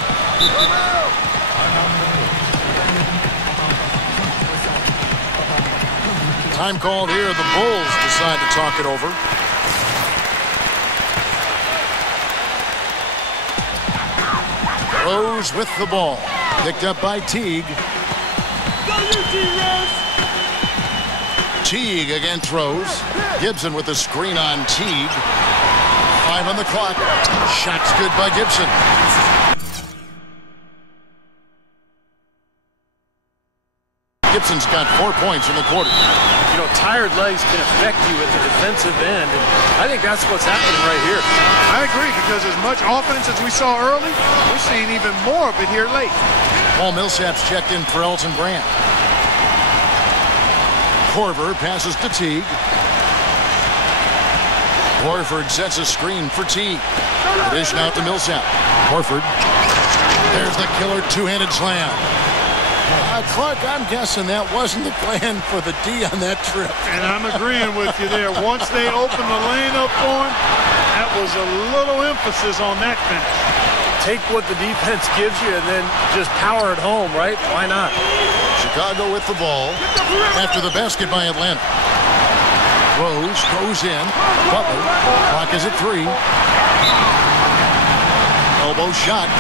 Time called here. The Bulls decide to talk it over. Rose with the ball. Picked up by Teague. Teague against Rose. Gibson with the screen on Teague. 5 on the clock. Shot's good by Gibson. Gibson's got 4 points in the quarter. You know, tired legs can affect you at the defensive end, and I think that's what's happening right here. I agree, because as much offense as we saw early, we're seeing even more of it here late. Paul Millsap's checked in for Elton Brand. Corver passes to Teague. Horford sets a screen for Teague. Dish out to Millsap. Horford. There's the killer two-handed slam. Clark, I'm guessing that wasn't the plan for the D on that trip. And I'm agreeing with you there. Once they opened the lane up for him, that was a little emphasis on that finish. Take what the defense gives you and then just power it home, right? Why not? Chicago with the ball after the basket by Atlanta. Rose goes in. Butler. Clock is at 3. Elbow shot.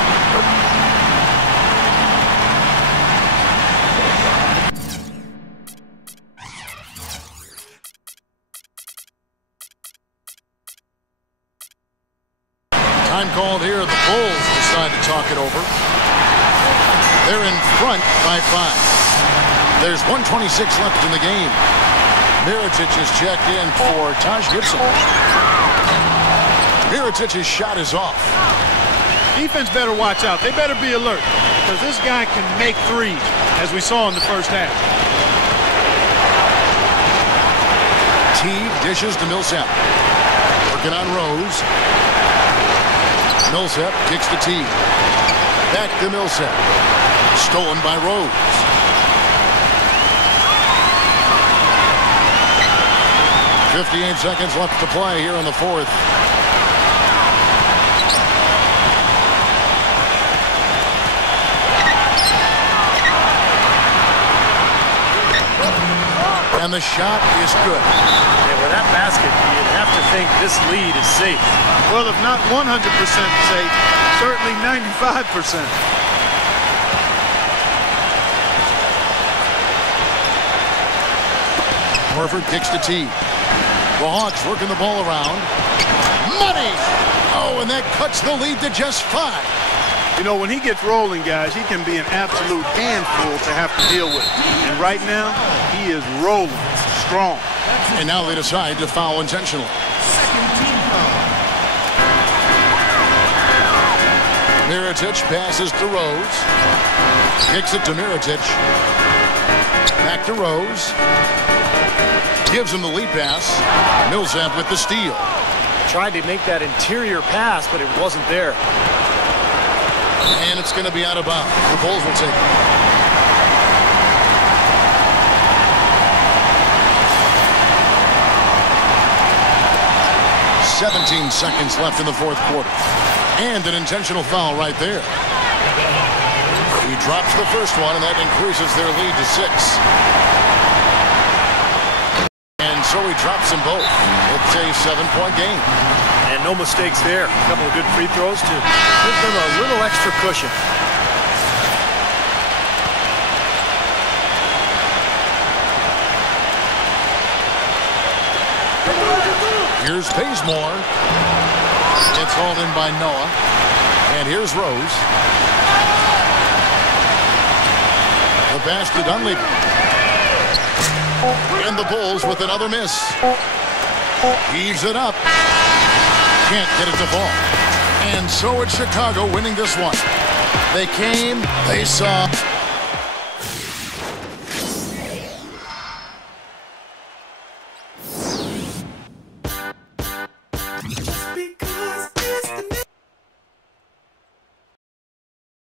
Time called here. The Bulls decide to talk it over. They're in front by 5. There's 1:26 left in the game. Mirotic is checked in for Taj Gibson. Mirotic's shot is off. Defense better watch out. They better be alert, because this guy can make threes, as we saw in the first half. Teague dishes to Millsap. Working on Rose. Millsap kicks to Teague. Back to Millsap. Stolen by Rose. 58 seconds left to play here in the fourth. And the shot is good. Yeah, with that basket, you'd have to think this lead is safe. Well, if not 100% safe, certainly 95%. Horford kicks to T. The Hawks working the ball around. Money! Oh, and that cuts the lead to just 5. You know, when he gets rolling, guys, he can be an absolute handful to have to deal with. And right now, he is rolling strong. And now they decide to foul intentionally. Mirotic passes to Rose. Kicks it to Mirotic. Back to Rose. Gives him the lead pass. Millsap with the steal. Tried to make that interior pass, but it wasn't there. And it's going to be out of bounds. The Bulls will take it. "17 seconds left in the fourth quarter. And an intentional foul right there. He drops the first one, and that increases their lead to 6. And so he drops them both. It's a 7-point game. And no mistakes there. A couple of good free throws to give them a little extra cushion. Here's Bazemore. It's hauled in by Noah. And here's Rose. The pass to Dunleavy. And the Bulls with another miss. Heaves it up. Can't get it to fall. And so it's Chicago winning this one. They came, they saw.